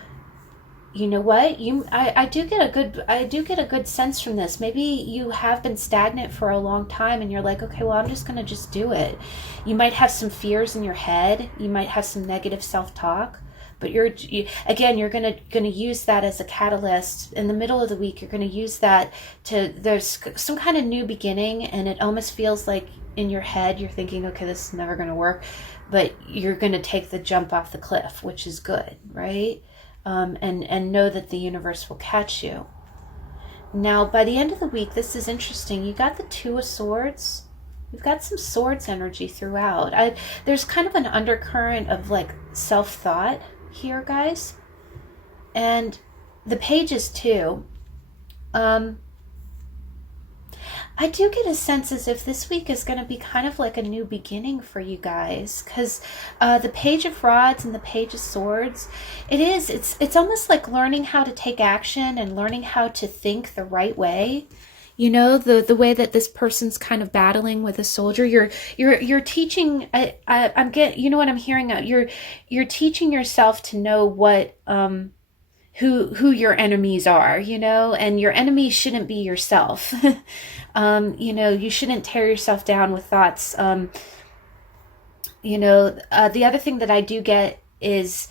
You know what? I do get a good sense from this. Maybe you have been stagnant for a long time, and you're like, okay, well, I'm just gonna just do it. You might have some fears in your head. You might have some negative self-talk, but you're gonna use that as a catalyst. In the middle of the week, you're gonna use that there's some kind of new beginning, and it almost feels like in your head you're thinking, okay, this is never gonna work, but you're gonna take the jump off the cliff, which is good, right? And know that the universe will catch you. Now, by the end of the week, this is interesting. You got the Two of Swords. You've got some swords energy throughout. There's kind of an undercurrent of like self-thought here, guys. And the Pages too. I do get a sense as if this week is going to be kind of like a new beginning for you guys, because the Page of Rods and the Page of Swords, it's almost like learning how to take action and learning how to think the right way. The way that this person's kind of battling with a soldier. You're teaching. I'm getting. You know what I'm hearing? You're teaching yourself to know what who your enemies are, and your enemy shouldn't be yourself. You shouldn't tear yourself down with thoughts. The other thing that I do get is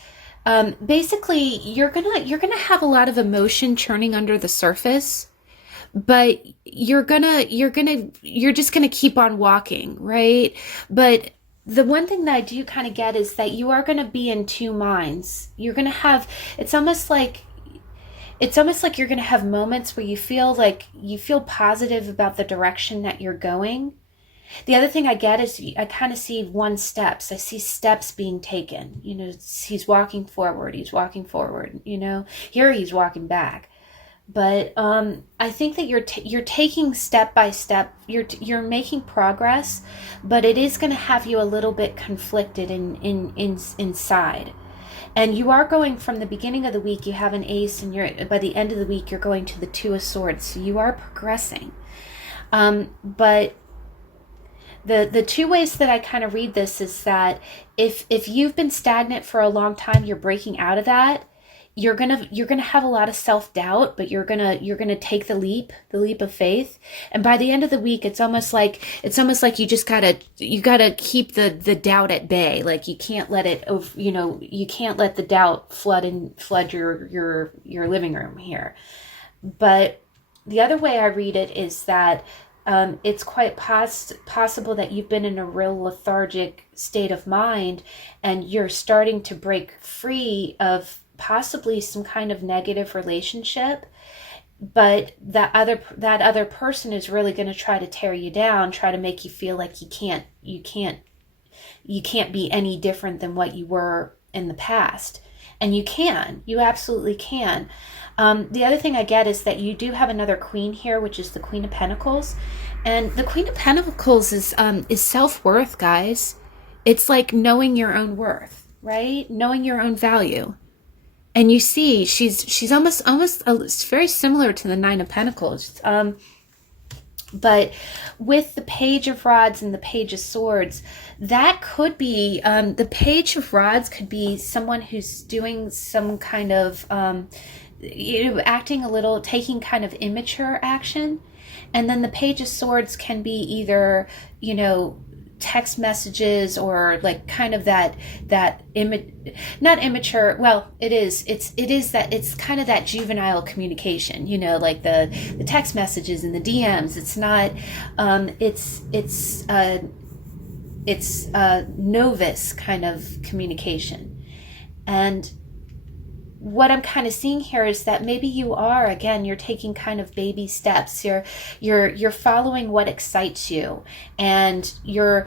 basically you're gonna have a lot of emotion churning under the surface, but you're just gonna keep on walking, right? But the one thing that I do kind of get is that you are going to be in two minds. You're going to have, it's almost like you're going to have moments where you feel positive about the direction that you're going. The other thing I get is I kind of see steps. I see steps being taken. He's walking forward. Here he's walking back. But I think that you're taking step by step. You're making progress, but it is going to have you a little bit conflicted inside. And you are going from the beginning of the week. You have an ace, and by the end of the week you're going to the Two of Swords. So you are progressing. But the two ways that I kind of read this is that if you've been stagnant for a long time, you're breaking out of that. You're gonna have a lot of self-doubt, but you're gonna take the leap of faith. And by the end of the week, it's almost like you just gotta keep the doubt at bay. Like you can't let it, you can't let the doubt flood your living room here. But the other way I read it is that it's quite possible that you've been in a real lethargic state of mind, and you're starting to break free of possibly some kind of negative relationship. but that other person is really going to try to tear you down, try to make you feel like you can't be any different than what you were in the past. And you absolutely can. The other thing I get is that you do have another queen here, which is the Queen of Pentacles. And the Queen of Pentacles is self-worth, guys. It's like knowing your own worth, right? Knowing your own value. And you see, she's almost it's very similar to the Nine of Pentacles. But with the Page of Rods and the Page of Swords, that could be, the Page of Rods could be someone who's doing some kind of, acting a little, taking kind of immature action. And then the Page of Swords can be either, text messages or like kind of not immature. Well, it's kind of that juvenile communication, like the text messages and the DMs. It's not, it's novice kind of communication. And what I'm kind of seeing here is that maybe you're taking kind of baby steps. You're following what excites you, and you're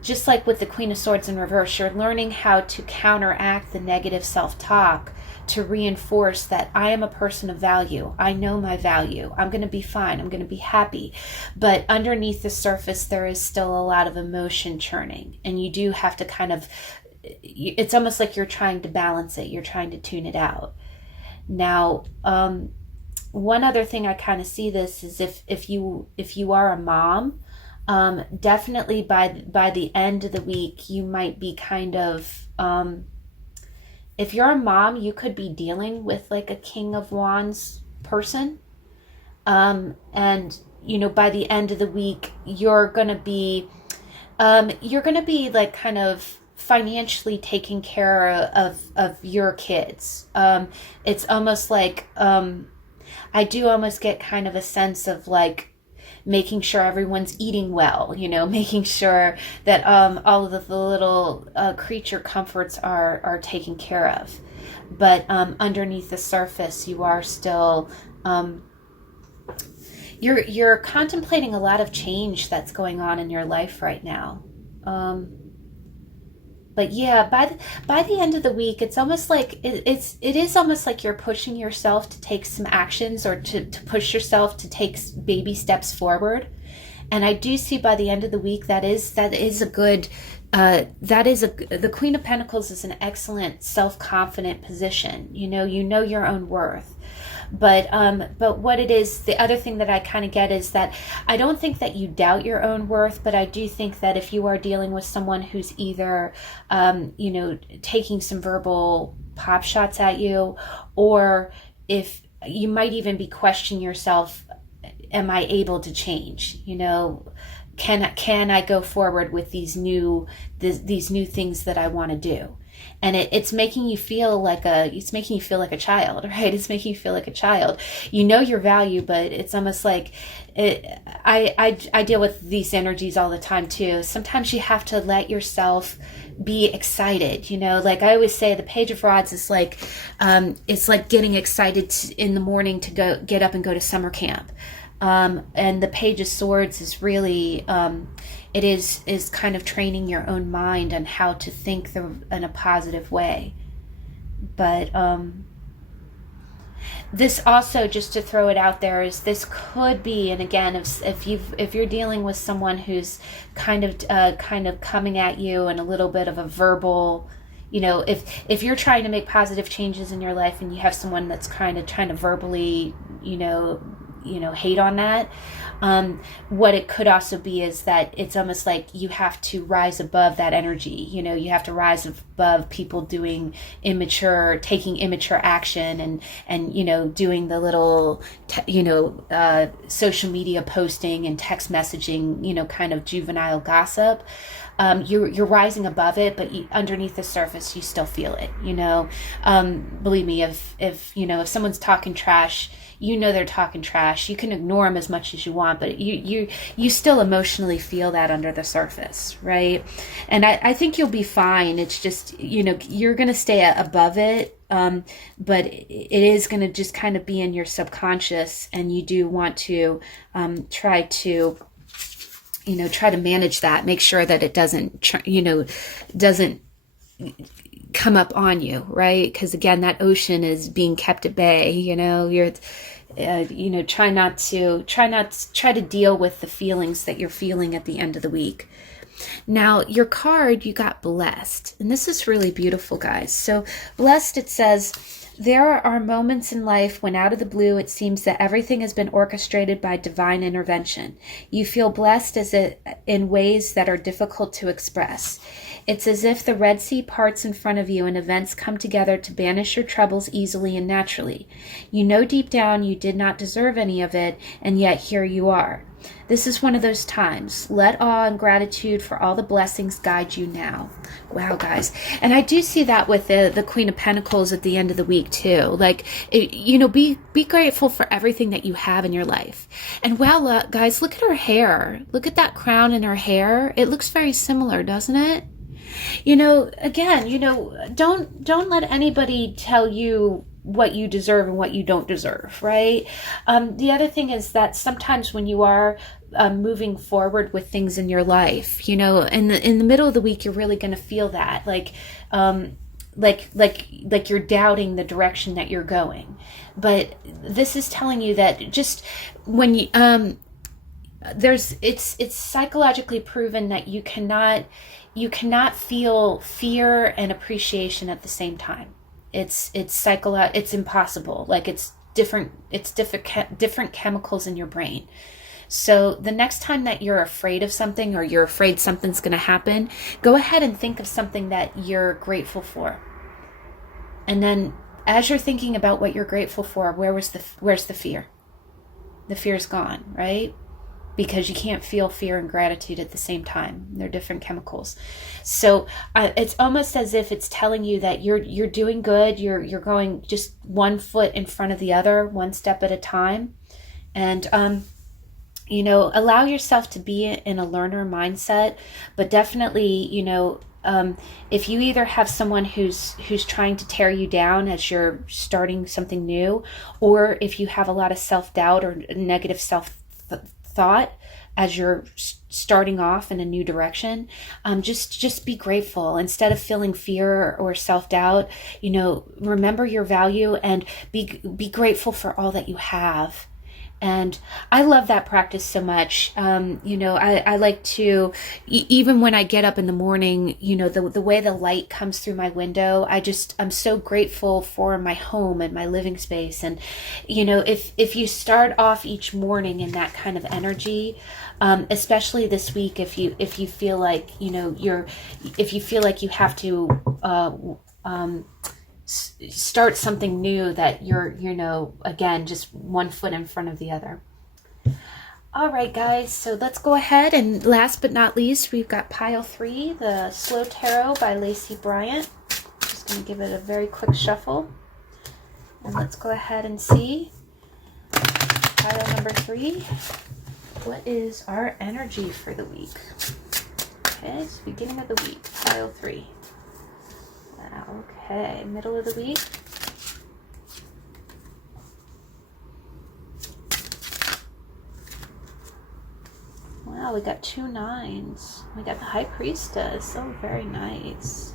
just like with the Queen of Swords in reverse, you're learning how to counteract the negative self-talk to reinforce that I am a person of value. I know my value. I'm going to be fine. I'm going to be happy. But underneath the surface, there is still a lot of emotion churning, and you do have to kind of, it's almost like you're trying to balance it. You're trying to tune it out. Now, one other thing I kind of see this is if you are a mom, definitely by the end of the week, you might be kind of, if you're a mom, you could be dealing with like a King of Wands person. And, by the end of the week, you're going to be like kind of financially taking care of your kids. It's almost like, I do almost get kind of a sense of like making sure everyone's eating well, making sure that all of the little creature comforts are taken care of. But underneath the surface, you are still, you're contemplating a lot of change that's going on in your life right now. But yeah, by the end of the week, it's almost like it is almost like you're pushing yourself to take some actions, or to push yourself to take baby steps forward. And I do see by the end of the week that is a good, the Queen of Pentacles is an excellent self-confident position. You know your own worth. But what it is, the other thing that I kind of get is that I don't think that you doubt your own worth, but I do think that if you are dealing with someone who's either, taking some verbal pop shots at you, or if you might even be questioning yourself, am I able to change? Can I go forward with these new things that I want to do? And it's making you feel like a child, right? It's making you feel like a child. You know your value, but it's almost like I deal with these energies all the time too. Sometimes you have to let yourself be excited. Like I always say, the Page of Rods is like, it's like getting excited in the morning to get up and go to summer camp. And the Page of Swords is really, it is kind of training your own mind on how to think in a positive way. But this also, just to throw it out there, is this could be, and again, if you're dealing with someone who's kind of coming at you in a little bit of a verbal, if you're trying to make positive changes in your life and you have someone that's kind of trying to verbally, hate on that, what it could also be is that it's almost like you have to rise above that energy. You have to rise above people taking immature action and doing the little social media posting and text messaging, kind of juvenile gossip. you're rising above it, but underneath the surface, you still feel it, you know. Believe me, if you know, if someone's talking trash, you know they're talking trash. You can ignore them as much as you want, but you still emotionally feel that under the surface, right? And I think you'll be fine. It's just, you know, you're going to stay above it. But it is going to just kind of be in your subconscious, and you do want to try to manage that. Make sure that it doesn't come up on you, right? Because again, that ocean is being kept at bay. You know, try to deal with the feelings that you're feeling at the end of the week. Now, your card, you got blessed. And this is really beautiful, guys. So blessed, it says, there are moments in life when out of the blue it seems that everything has been orchestrated by divine intervention. You feel blessed in ways that are difficult to express. It's as if the Red Sea parts in front of you and events come together to banish your troubles easily and naturally. You know deep down you did not deserve any of it, and yet here you are. This is one of those times. Let awe and gratitude for all the blessings guide you now. Wow, guys. And I do see that with the Queen of Pentacles at the end of the week too. Like, you know, be grateful for everything that you have in your life. And wow, guys, look at her hair. Look at that crown in her hair. It looks very similar, doesn't it? You know, again, you know, don't let anybody tell you what you deserve and what you don't deserve, right? The other thing is that sometimes when you are moving forward with things in your life, you know, in the middle of the week, you're really going to feel that, like you're doubting the direction that you're going. But this is telling you that just when you it's psychologically proven that you cannot feel fear and appreciation at the same time. It's impossible. Like, it's different chemicals in your brain. So the next time that you're afraid of something, or you're afraid something's going to happen, go ahead and think of something that you're grateful for. And then as you're thinking about what you're grateful for, where's the fear? The fear's gone, right? Because you can't feel fear and gratitude at the same time. They're different chemicals. So it's almost as if it's telling you that you're doing good. You're going just one foot in front of the other, one step at a time. And, you know, allow yourself to be in a learner mindset, but definitely, you know, if you either have someone who's trying to tear you down as you're starting something new, or if you have a lot of self-doubt or negative thought as you're starting off in a new direction, just be grateful. Instead of feeling fear or self-doubt, you know, remember your value and be grateful for all that you have. And I love that practice so much. You know, I like to, even when I get up in the morning, you know, the way the light comes through my window, I'm so grateful for my home and my living space. And, you know, if you start off each morning in that kind of energy, especially this week, if you feel like, you know, if you feel like you have to, start something new, that you're, you know, again, just one foot in front of the other. All right, guys, so let's go ahead, and last but not least, we've got pile 3, the Slow Tarot by Lacey Bryant. Just going to give it a very quick shuffle, and let's go ahead and see pile number 3. What is our energy for the week? Okay, so beginning of the week, pile 3. Okay, middle of the week. Wow, we got 2 9s. We got the High Priestess. Oh, very nice.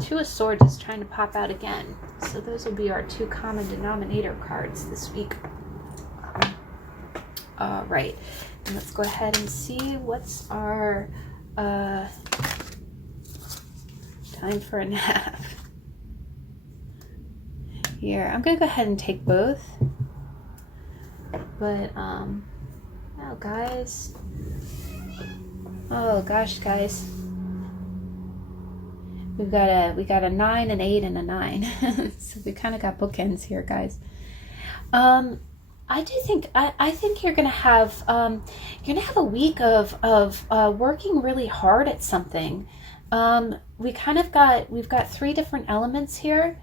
2 of Swords is trying to pop out again. So those will be our 2 common denominator cards this week. All right, and let's go ahead and see what's our time for a nap. Here, I'm gonna go ahead and take both. But oh guys. Oh gosh, guys. We got a 9, an 8, and a 9. So we kind of got bookends here, guys. I do think I think you're gonna have a week of working really hard at something. We've got three different elements here,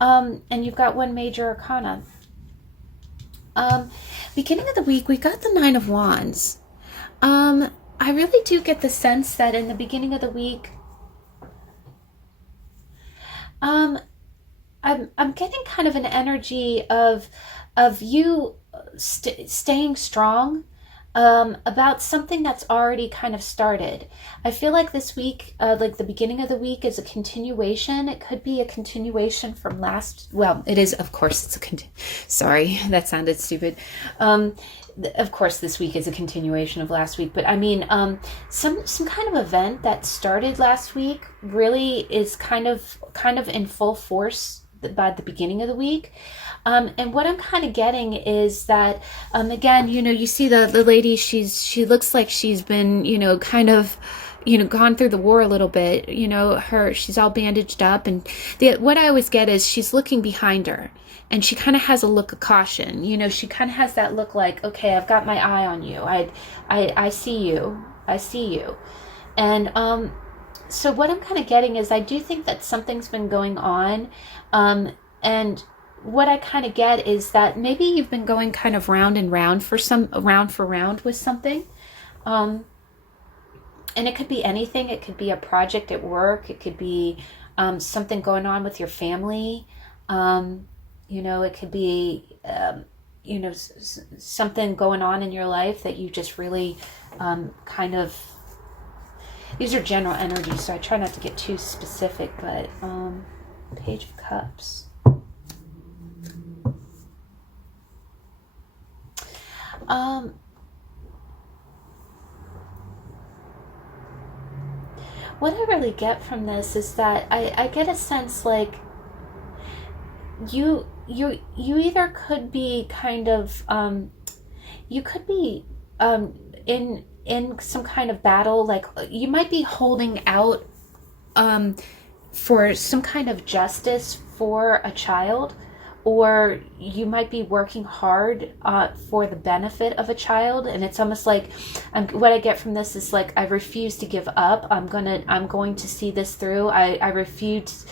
and you've got one major arcana. Beginning of the week, we got the Nine of Wands. I really do get the sense that in the beginning of the week, I'm getting kind of an energy of you staying strong about something that's already kind of started. I feel like this week, like the beginning of the week, is a continuation. It could be a continuation from last. Well, it is, of course. Sorry, that sounded stupid. Of course, this week is a continuation of last week, but I mean, some kind of event that started last week really is kind of in full force by the beginning of the week. And what I'm kind of getting is that, again, you see the lady, she looks like she's been, kind of, gone through the war a little bit, she's all bandaged up. And what I always get is she's looking behind her and she kind of has a look of caution. She kind of has that look like, okay, I've got my eye on you. I see you. I see you. And, so what I'm kind of getting is I do think that something's been going on. And what I kind of get is that maybe you've been going kind of round and round round with something. And it could be anything. It could be a project at work. It could be something going on with your family. It could be, something going on in your life that you just really kind of... These are general energies, so I try not to get too specific, but Page of Cups. What I really get from this is that I get a sense like you either could be kind of you could be in some kind of battle, like you might be holding out for some kind of justice for a child, or you might be working hard for the benefit of a child. And it's almost like what I get from this is like, I refuse to give up. I'm going to see this through. I refuse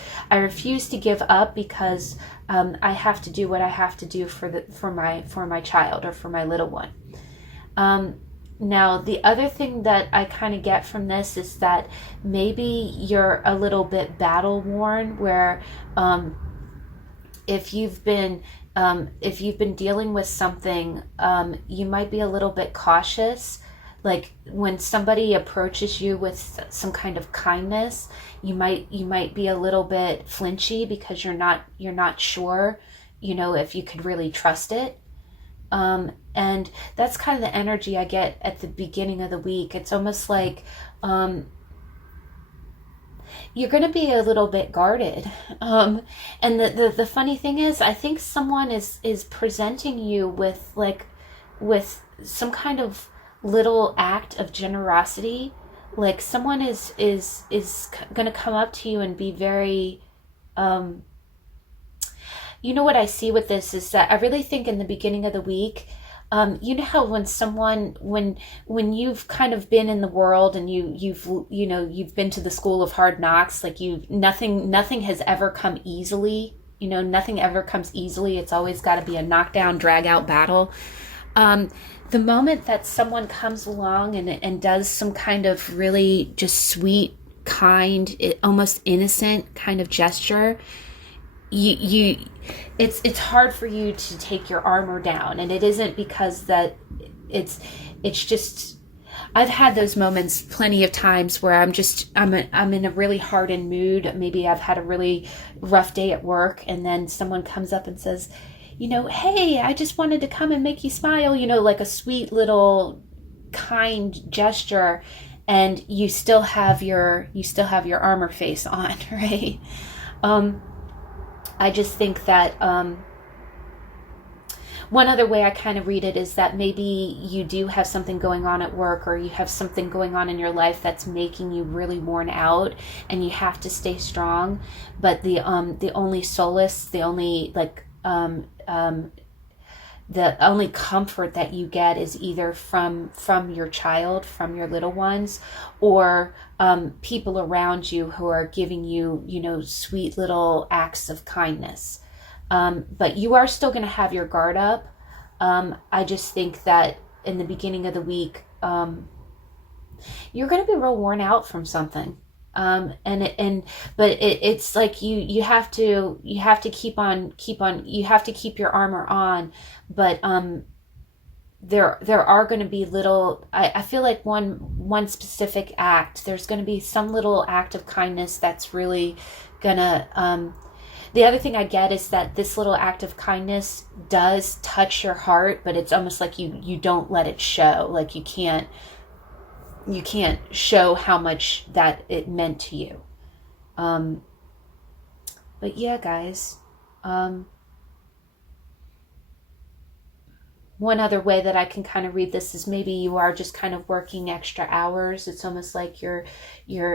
to give up because I have to do what I have to do for my child or for my little one. Now, the other thing that I kind of get from this is that maybe you're a little bit battle worn, where if you've been dealing with something, you might be a little bit cautious. Like when somebody approaches you with some kind of kindness, you might be a little bit flinchy because you're not sure, if you could really trust it. And that's kind of the energy I get at the beginning of the week. It's almost like you're going to be a little bit guarded. And the funny thing is, I think someone is presenting you with some kind of little act of generosity. Like someone is going to come up to you and be very... what I see with this is that I really think in the beginning of the week, how when you've kind of been in the world and you've been to the school of hard knocks, like nothing has ever come easily, nothing ever comes easily. It's always got to be a knockdown, drag out battle. The moment that someone comes along and does some kind of really just sweet, kind, almost innocent kind of gesture, it's hard for you to take your armor down. And it isn't because that it's just, I've had those moments plenty of times where I'm in a really hardened mood. Maybe I've had a really rough day at work, and then someone comes up and says, hey, I just wanted to come and make you smile, like a sweet little kind gesture, and you still have your armor face on, right? I just think that one other way I kind of read it is that maybe you do have something going on at work, or you have something going on in your life that's making you really worn out, and you have to stay strong. But the only solace, the only the only comfort that you get is either from your child, from your little ones, or people around you who are giving you, sweet little acts of kindness. But you are still going to have your guard up. I just think that in the beginning of the week, you're going to be real worn out from something. It's like you have to keep your armor on, but there are going to be little, I feel like one specific act, there's going to be some little act of kindness that's really gonna, the other thing I get is that this little act of kindness does touch your heart, but it's almost like you don't let it show. Like you can't show how much that it meant to you. But yeah, guys, one other way that I can kind of read this is maybe you are just kind of working extra hours. It's almost like you're you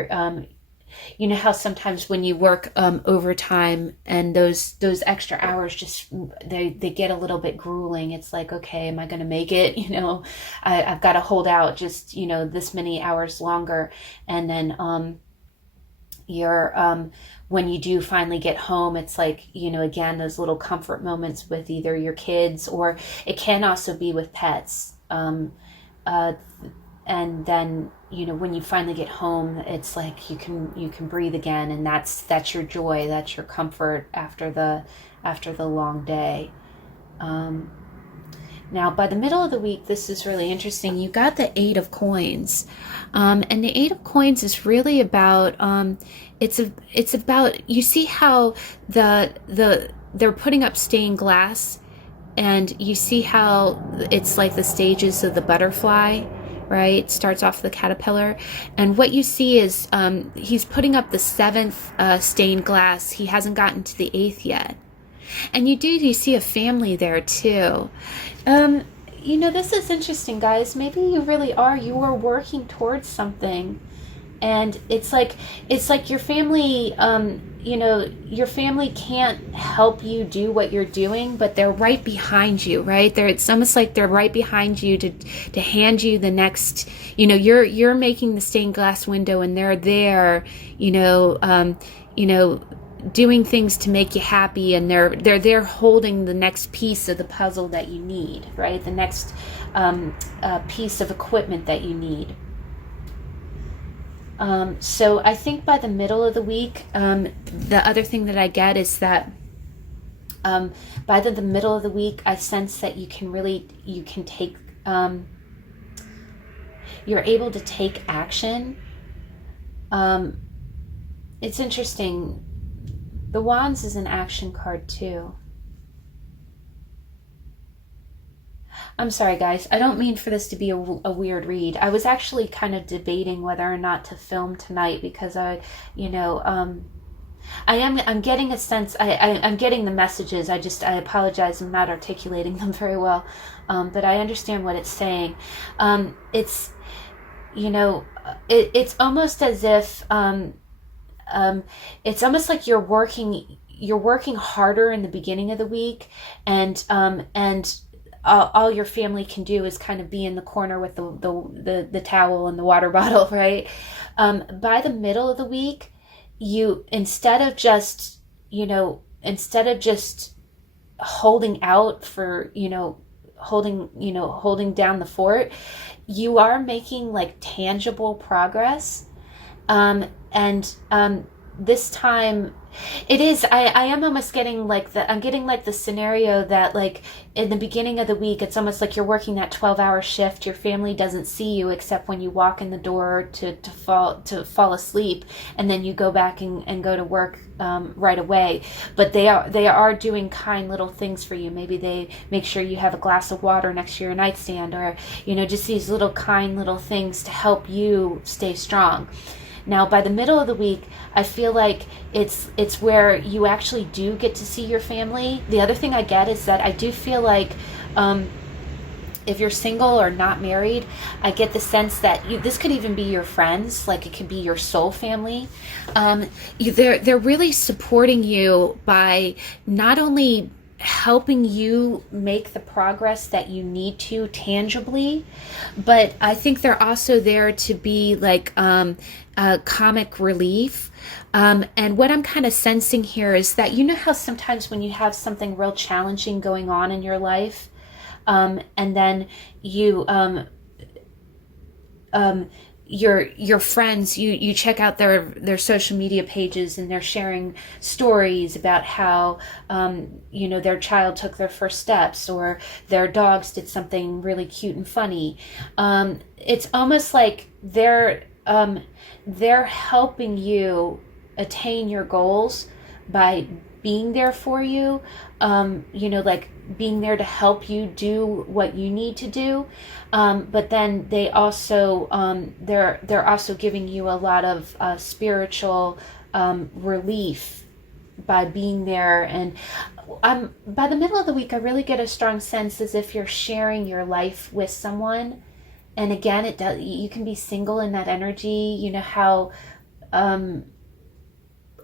know how sometimes when you work overtime and those extra hours just they get a little bit grueling. It's like, okay, am I going to make it? I've got to hold out just this many hours longer, and then you're when you do finally get home, it's like, again, those little comfort moments with either your kids, or it can also be with pets. And then when you finally get home, it's like you can breathe again, and that's your joy, that's your comfort after the long day. Now, by the middle of the week, this is really interesting. You got the 8 of Coins, and the 8 of Coins is really about it's about, you see how they're putting up stained glass, and you see how it's like the stages of the butterfly. Right? It starts off the caterpillar. And what you see is he's putting up the 7th stained glass. He hasn't gotten to the 8th yet. And you see a family there too. This is interesting, guys. Maybe you are working towards something. And it's like your family, your family can't help you do what you're doing, but they're right behind you, right? It's almost like they're right behind you to hand you the next, you're making the stained glass window, and they're there, doing things to make you happy, and they're there holding the next piece of the puzzle that you need, right? The next piece of equipment that you need. So I think by the middle of the week, the other thing that I get is that by the middle of the week, I sense that you can take, you're able to take action. It's interesting. The Wands is an action card too. I'm sorry, guys. I don't mean for this to be a weird read. I was actually kind of debating whether or not to film tonight because I'm getting a sense. I'm getting the messages. I apologize. I'm not articulating them very well, but I understand what it's saying. It's it's almost as if it's almost like you're working harder in the beginning of the week, and all your family can do is kind of be in the corner with the towel and the water bottle, right? By the middle of the week, you instead of just holding out for holding down the fort, you are making like tangible progress, and this time. It is. I am almost getting I'm getting the scenario that like in the beginning of the week, it's almost like you're working that 12-hour shift. Your family doesn't see you except when you walk in the door to fall asleep, and then you go back and go to work right away. But they are doing kind little things for you. Maybe they make sure you have a glass of water next to your nightstand, or just these little kind little things to help you stay strong. Now, by the middle of the week, I feel like it's where you actually do get to see your family. The other thing I get is that I do feel like if you're single or not married, I get the sense that this could even be your friends, like it could be your soul family. They're really supporting you by not only helping you make the progress that you need to tangibly, but I think they're also there to be like comic relief. And what I'm kind of sensing here is that, you know how sometimes when you have something real challenging going on in your life, and then you your friends, you check out their social media pages, and they're sharing stories about how their child took their first steps, or their dogs did something really cute and funny. It's almost like they're helping you attain your goals by being there for you, like being there to help you do what you need to do. But then they also, they're also giving you a lot of spiritual relief by being there. And by the middle of the week, I really get a strong sense as if you're sharing your life with someone. And again, you can be single in that energy. You know how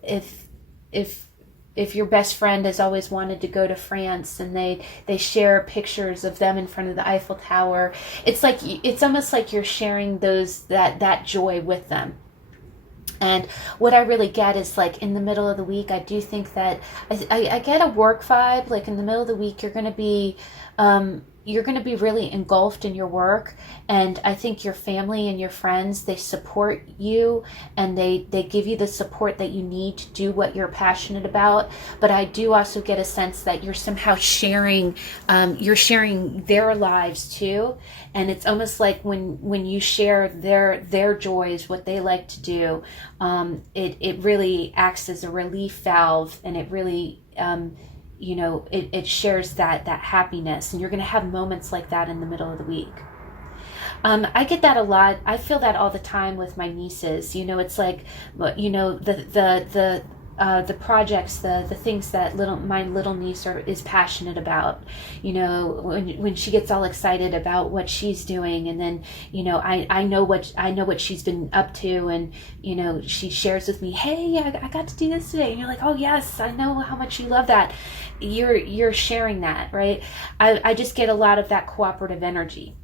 if your best friend has always wanted to go to France, and they share pictures of them in front of the Eiffel Tower, it's almost like you're sharing that joy with them. And what I really get is, like, in the middle of the week, I do think that I get a work vibe. Like, in the middle of the week, you're going to be really engulfed in your work, and I think your family and your friends, they support you, and they give you the support that you need to do what you're passionate about. But I do also get a sense that you're somehow sharing their lives too, and it's almost like when you share their joys, what they like to do, it really acts as a relief valve, and it really it shares that happiness, and you're going to have moments like that in the middle of the week. I get that a lot. I feel that all the time with my nieces. It's like, the projects, the things that my little niece is passionate about. When she gets all excited about what she's doing, and then I know what she's been up to, and she shares with me, hey, I got to do this today, and you're like, oh yes, I know how much you love that. You're sharing that, right? I just get a lot of that cooperative energy.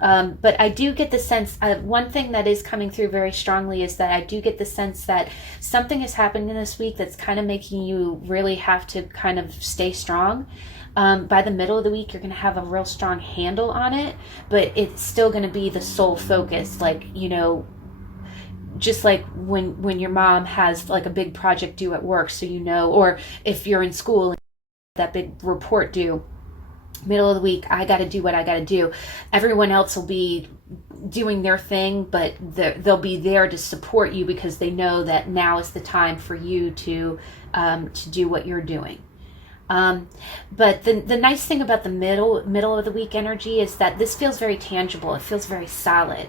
But I do get the sense, one thing that is coming through very strongly is that I do get the sense that something is happening this week that's kind of making you really have to kind of stay strong. By the middle of the week, you're going to have a real strong handle on it, but it's still going to be the sole focus. Like, just like when your mom has like a big project due at work, so or if you're in school, that big report due. Middle of the week, I got to do what I got to do. Everyone else will be doing their thing, but they'll be there to support you, because they know that now is the time for you to do what you're doing. But the nice thing about the middle of the week energy is that this feels very tangible. It feels very solid.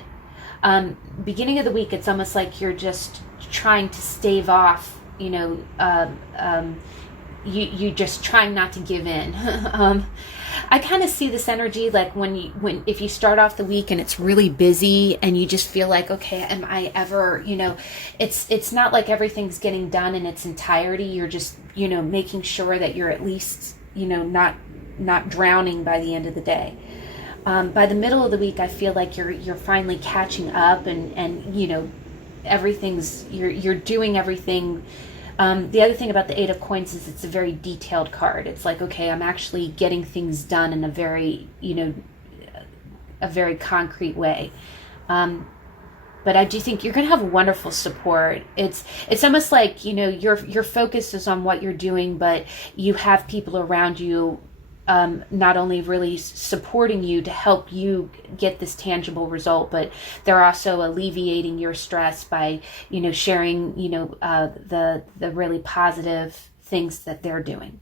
Beginning of the week, it's almost like you're just trying to stave off, you just trying not to give in. I kind of see this energy like if you start off the week and it's really busy, and you just feel like, okay, am I ever, it's not like everything's getting done in its entirety. You're just, making sure that you're at least, not drowning by the end of the day. By the middle of the week, I feel like you're finally catching up, and everything's, you're doing everything. The other thing about the Eight of Coins is it's a very detailed card. It's like, okay, I'm actually getting things done in a very, a very concrete way. But I do think you're going to have wonderful support. It's almost like, your focus is on what you're doing, but you have people around you, not only really supporting you to help you get this tangible result, but they're also alleviating your stress by, sharing, the really positive things that they're doing.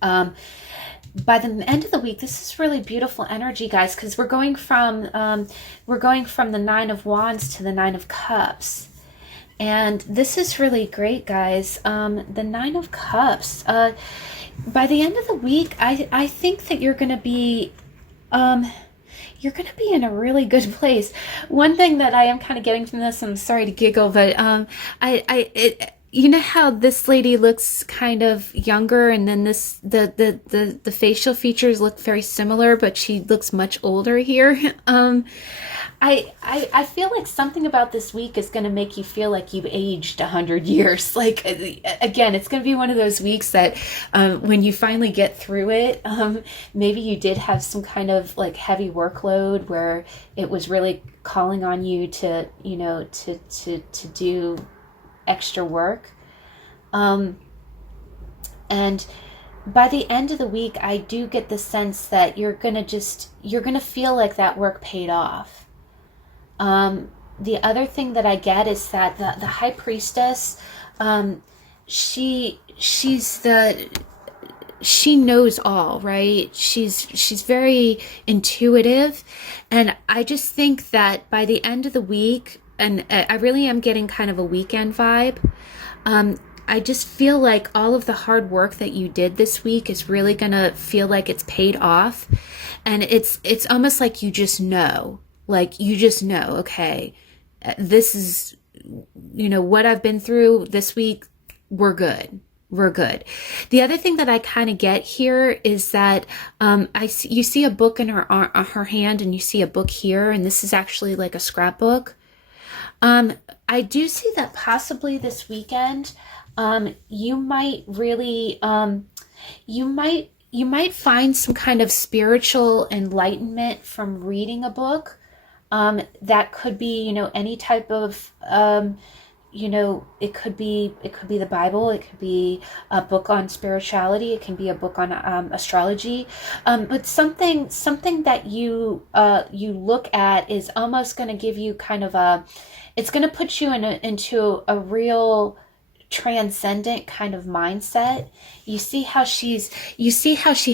By the end of the week, this is really beautiful energy, guys, because we're going from the Nine of Wands to the Nine of Cups. And this is really great, guys. The Nine of Cups. By the end of the week, I think that you're going to be in a really good place. One thing that I am kind of getting from this, I'm sorry to giggle, but you know how this lady looks kind of younger, and then the facial features look very similar, but she looks much older here. I feel like something about this week is going to make you feel like you've aged 100 years. Like, again, it's going to be one of those weeks that when you finally get through it, maybe you did have some kind of like heavy workload where it was really calling on you to, to do extra work. And by the end of the week, I do get the sense that you're going to feel like that work paid off. The other thing that I get is that the high priestess, she knows all, right? She's very intuitive, and I just think that by the end of the week, and I really am getting kind of a weekend vibe. I just feel like all of the hard work that you did this week is really gonna feel like it's paid off, and it's almost like you just know. Like, you just know, okay, this is, what I've been through this week, we're good. We're good. The other thing that I kind of get here is that you see a book in her hand, and you see a book here, and this is actually like a scrapbook. I do see that possibly this weekend, you might really, you might find some kind of spiritual enlightenment from reading a book. That could be, any type of, it could be the Bible. It could be a book on spirituality. It can be a book on astrology. But something that you look at is almost going to give you kind of it's going to put you into a real transcendent kind of mindset. You see how she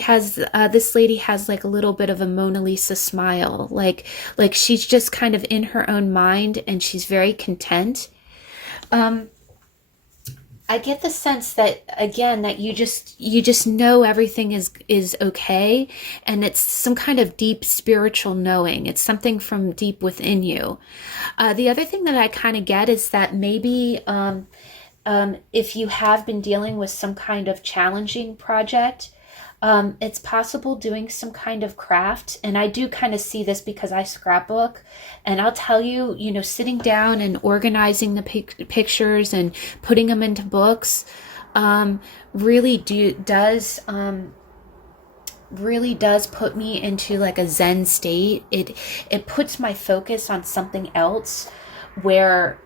has this lady has like a little bit of a Mona Lisa smile, like she's just kind of in her own mind, and she's very content. I get the sense that, again, that you just know everything is okay, and it's some kind of deep spiritual knowing. It's something from deep within you. The other thing that I kind of get is that maybe if you have been dealing with some kind of challenging project, it's possible doing some kind of craft. And I do kind of see this because I scrapbook, and I'll tell you, sitting down and organizing the pictures and putting them into books, really does put me into like a Zen state. It puts my focus on something else where,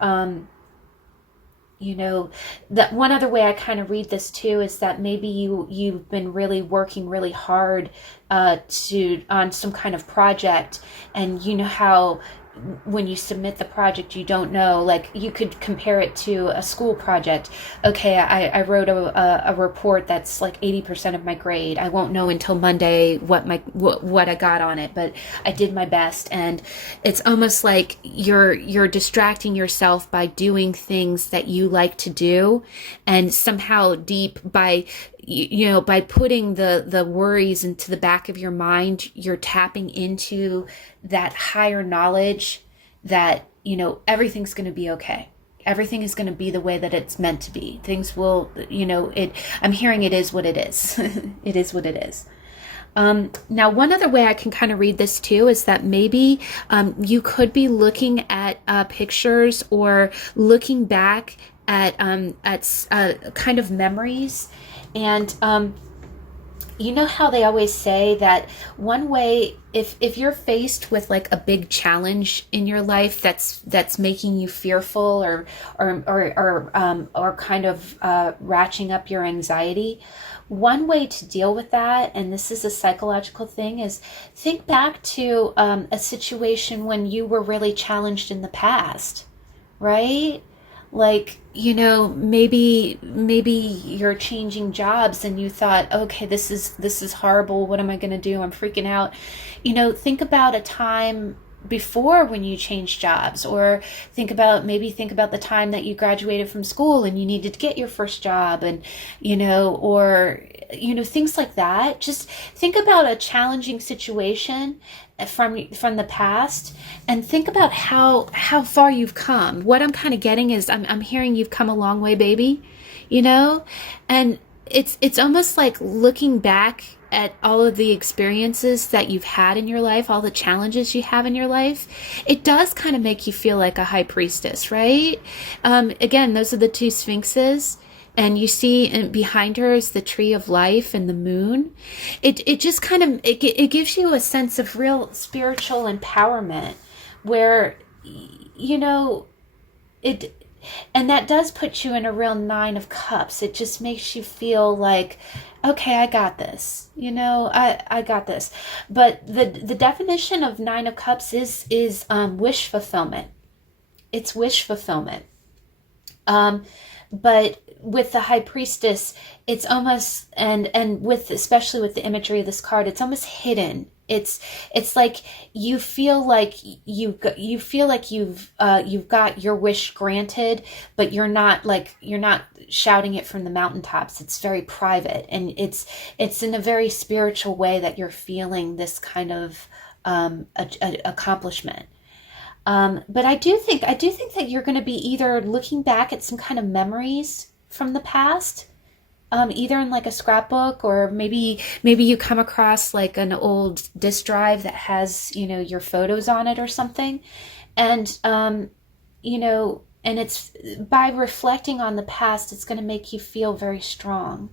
that one other way I kind of read this too is that maybe you've been really working really hard on some kind of project, and you know how when you submit the project, you don't know, like you could compare it to a school project. Okay, I wrote a report that's like 80% of my grade. I won't know until Monday what I got on it, but I did my best. And it's almost like you're distracting yourself by doing things that you like to do, and somehow deep by putting the worries into the back of your mind, you're tapping into that higher knowledge that, everything's going to be okay. Everything is going to be the way that it's meant to be. Things will, I'm hearing it is what it is. It is what it is. Now, one other way I can kind of read this too is that maybe you could be looking at pictures or looking back at kind of memories. And how they always say that one way, if you're faced with like a big challenge in your life that's making you fearful or kind of ratcheting up your anxiety, one way to deal with that, and this is a psychological thing, is think back to a situation when you were really challenged in the past, right? Like, maybe you're changing jobs and you thought, okay, this is horrible. What am I going to do? I'm freaking out. Think about a time before when you changed jobs, or think about the time that you graduated from school and you needed to get your first job, and, things like that. Just think about a challenging situation from the past, and think about how far you've come. What I'm kind of getting is I'm hearing you've come a long way, baby, and it's almost like looking back at all of the experiences that you've had in your life, all the challenges you have in your life. It does kind of make you feel like a high priestess, right? Again, those are the two sphinxes. And you see behind her is the tree of life and the moon. It just kind of, it gives you a sense of real spiritual empowerment where, and that does put you in a real 9 of Cups. It just makes you feel like, okay, I got this. I got this. But the definition of 9 of Cups is wish fulfillment. It's wish fulfillment. But with the High Priestess, it's almost, and especially with the imagery of this card, it's almost hidden. It's like you feel like you've got your wish granted, but you're not shouting it from the mountaintops. It's very private, and it's in a very spiritual way that you're feeling this kind of accomplishment. But I do think that you're going to be either looking back at some kind of memories from the past, either in like a scrapbook, or maybe you come across like an old disk drive that has, your photos on it or something. And, and it's by reflecting on the past, it's going to make you feel very strong.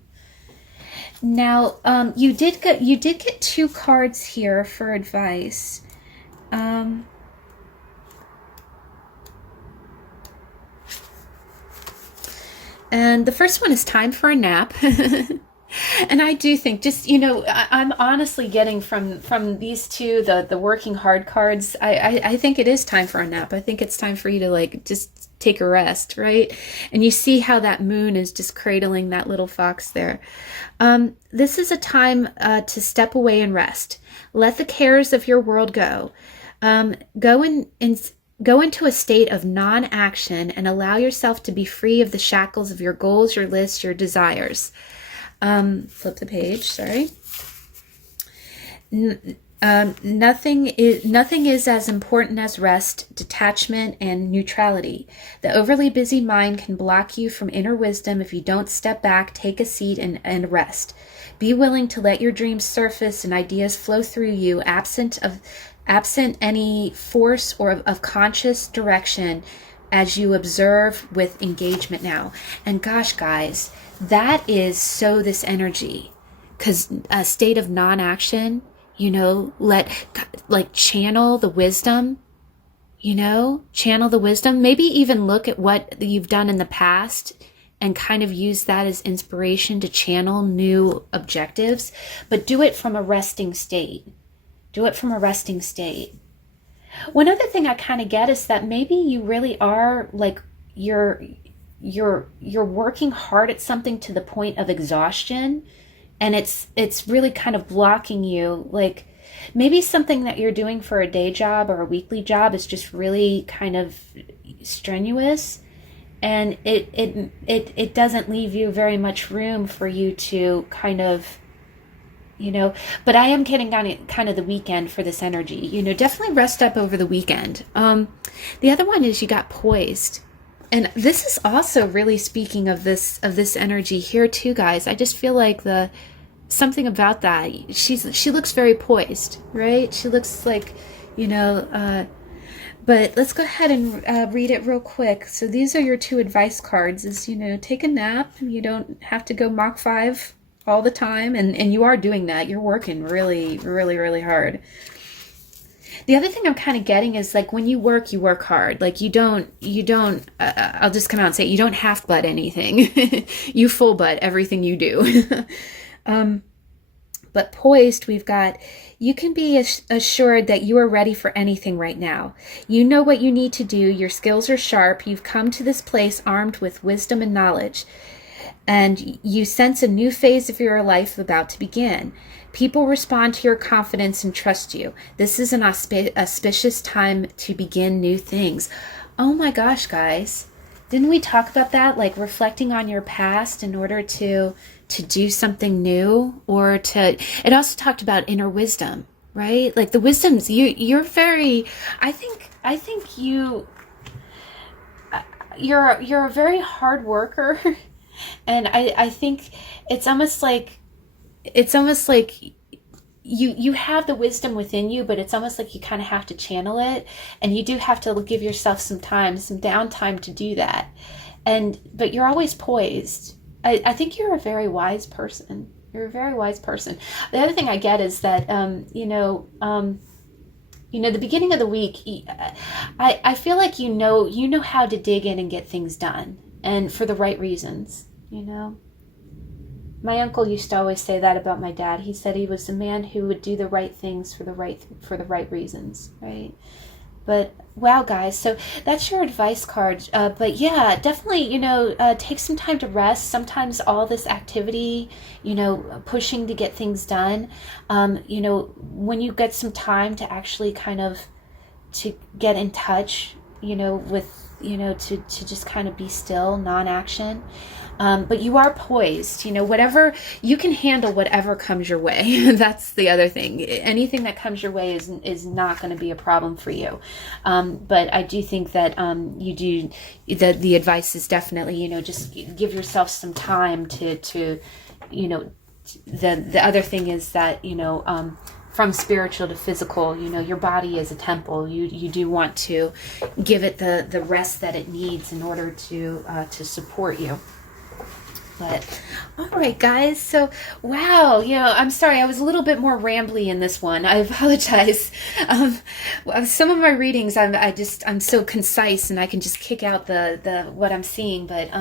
Now, you did get 2 cards here for advice. And the first one is time for a nap. And I do think just, I'm honestly getting from these two, the working hard cards, I think it is time for a nap. I think it's time for you to just take a rest, right? And you see how that moon is just cradling that little fox there. This is a time to step away and rest. Let the cares of your world go. Go into a state of non-action and allow yourself to be free of the shackles of your goals, your lists, your desires. Flip the page, sorry. Nothing is as important as rest, detachment, and neutrality. The overly busy mind can block you from inner wisdom if you don't step back, take a seat, and rest. Be willing to let your dreams surface and ideas flow through you, absent any force or of conscious direction, as you observe with engagement now. And gosh, guys, that is so this energy, because a state of non-action, channel the wisdom, channel the wisdom, maybe even look at what you've done in the past and kind of use that as inspiration to channel new objectives, but do it from a resting state. Do it from a resting state. One other thing I kind of get is that maybe you really are you're working hard at something to the point of exhaustion, and it's really kind of blocking you. Like maybe something that you're doing for a day job or a weekly job is just really kind of strenuous, and it doesn't leave you very much room for you to kind of, but I am getting on kind of the weekend for this energy. Definitely rest up over the weekend. The other one is you got poised. And this is also really speaking of this energy here too, guys. I just feel like something about that. She looks very poised, right? She looks like, but let's go ahead and read it real quick. So these are your 2 advice cards. Is, take a nap. You don't have to go Mach 5 all the time, and you are doing that. You're working really, really, really hard. The other thing I'm kind of getting is when you work hard. You don't I'll just come out and say, you don't half butt anything. You full butt everything you do. But poised, we've got, you can be assured that you are ready for anything right now. You know what you need to do. Your skills are sharp. You've come to this place armed with wisdom and knowledge. And you sense a new phase of your life about to begin. People respond to your confidence and trust you. This is an auspicious time to begin new things. Oh my gosh, guys. Didn't we talk about that? Reflecting on your past in order to do something new, or it also talked about inner wisdom, right? Like the wisdom's you're very, I think you're a very hard worker. And I think it's almost like you have the wisdom within you, but it's almost like you kind of have to channel it, and you do have to give yourself some time, some downtime to do that. But you're always poised. I think you're a very wise person. You're a very wise person. The other thing I get is that the beginning of the week, I feel like you know how to dig in and get things done, and for the right reasons. My uncle used to always say that about my dad. He said he was a man who would do the right things for the right reasons, right? But wow, guys, so that's your advice card. But yeah, definitely, take some time to rest. Sometimes all this activity, pushing to get things done, when you get some time to actually kind of to get in touch, with, to just kind of be still, non-action. But you are poised, whatever, you can handle whatever comes your way. That's the other thing. Anything that comes your way is not going to be a problem for you. But I do think that the advice is definitely, just give yourself some time to the other thing is that, from spiritual to physical, your body is a temple. You do want to give it the rest that it needs in order to support you. But all right, guys, so wow, I'm sorry, I was a little bit more rambly in this one. I apologize. Some of my readings, I'm so concise, and I can just kick out the what I'm seeing. But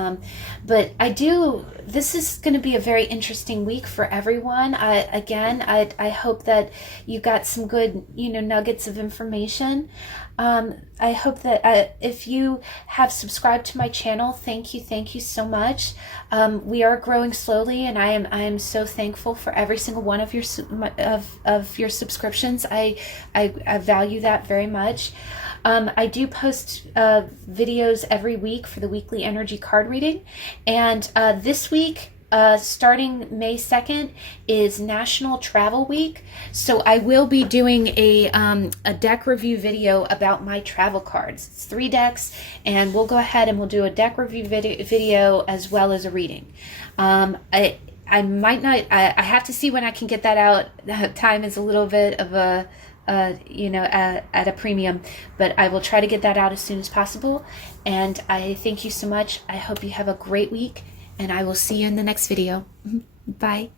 this is going to be a very interesting week for everyone. I hope that you got some good nuggets of information. I hope that if you have subscribed to my channel, thank you so much. We are growing slowly, and I am so thankful for every single one of your subscriptions. I value that very much. I do post videos every week for the weekly energy card reading, and this week, starting May 2nd, is National Travel Week. So I will be doing a deck review video about my travel cards. It's 3 decks, and we'll go ahead and we'll do a deck review video as well as a reading. I might not, I have to see when I can get that out. Time is a little bit of at a premium, but I will try to get that out as soon as possible. And I thank you so much. I hope you have a great week, and I will see you in the next video. Bye.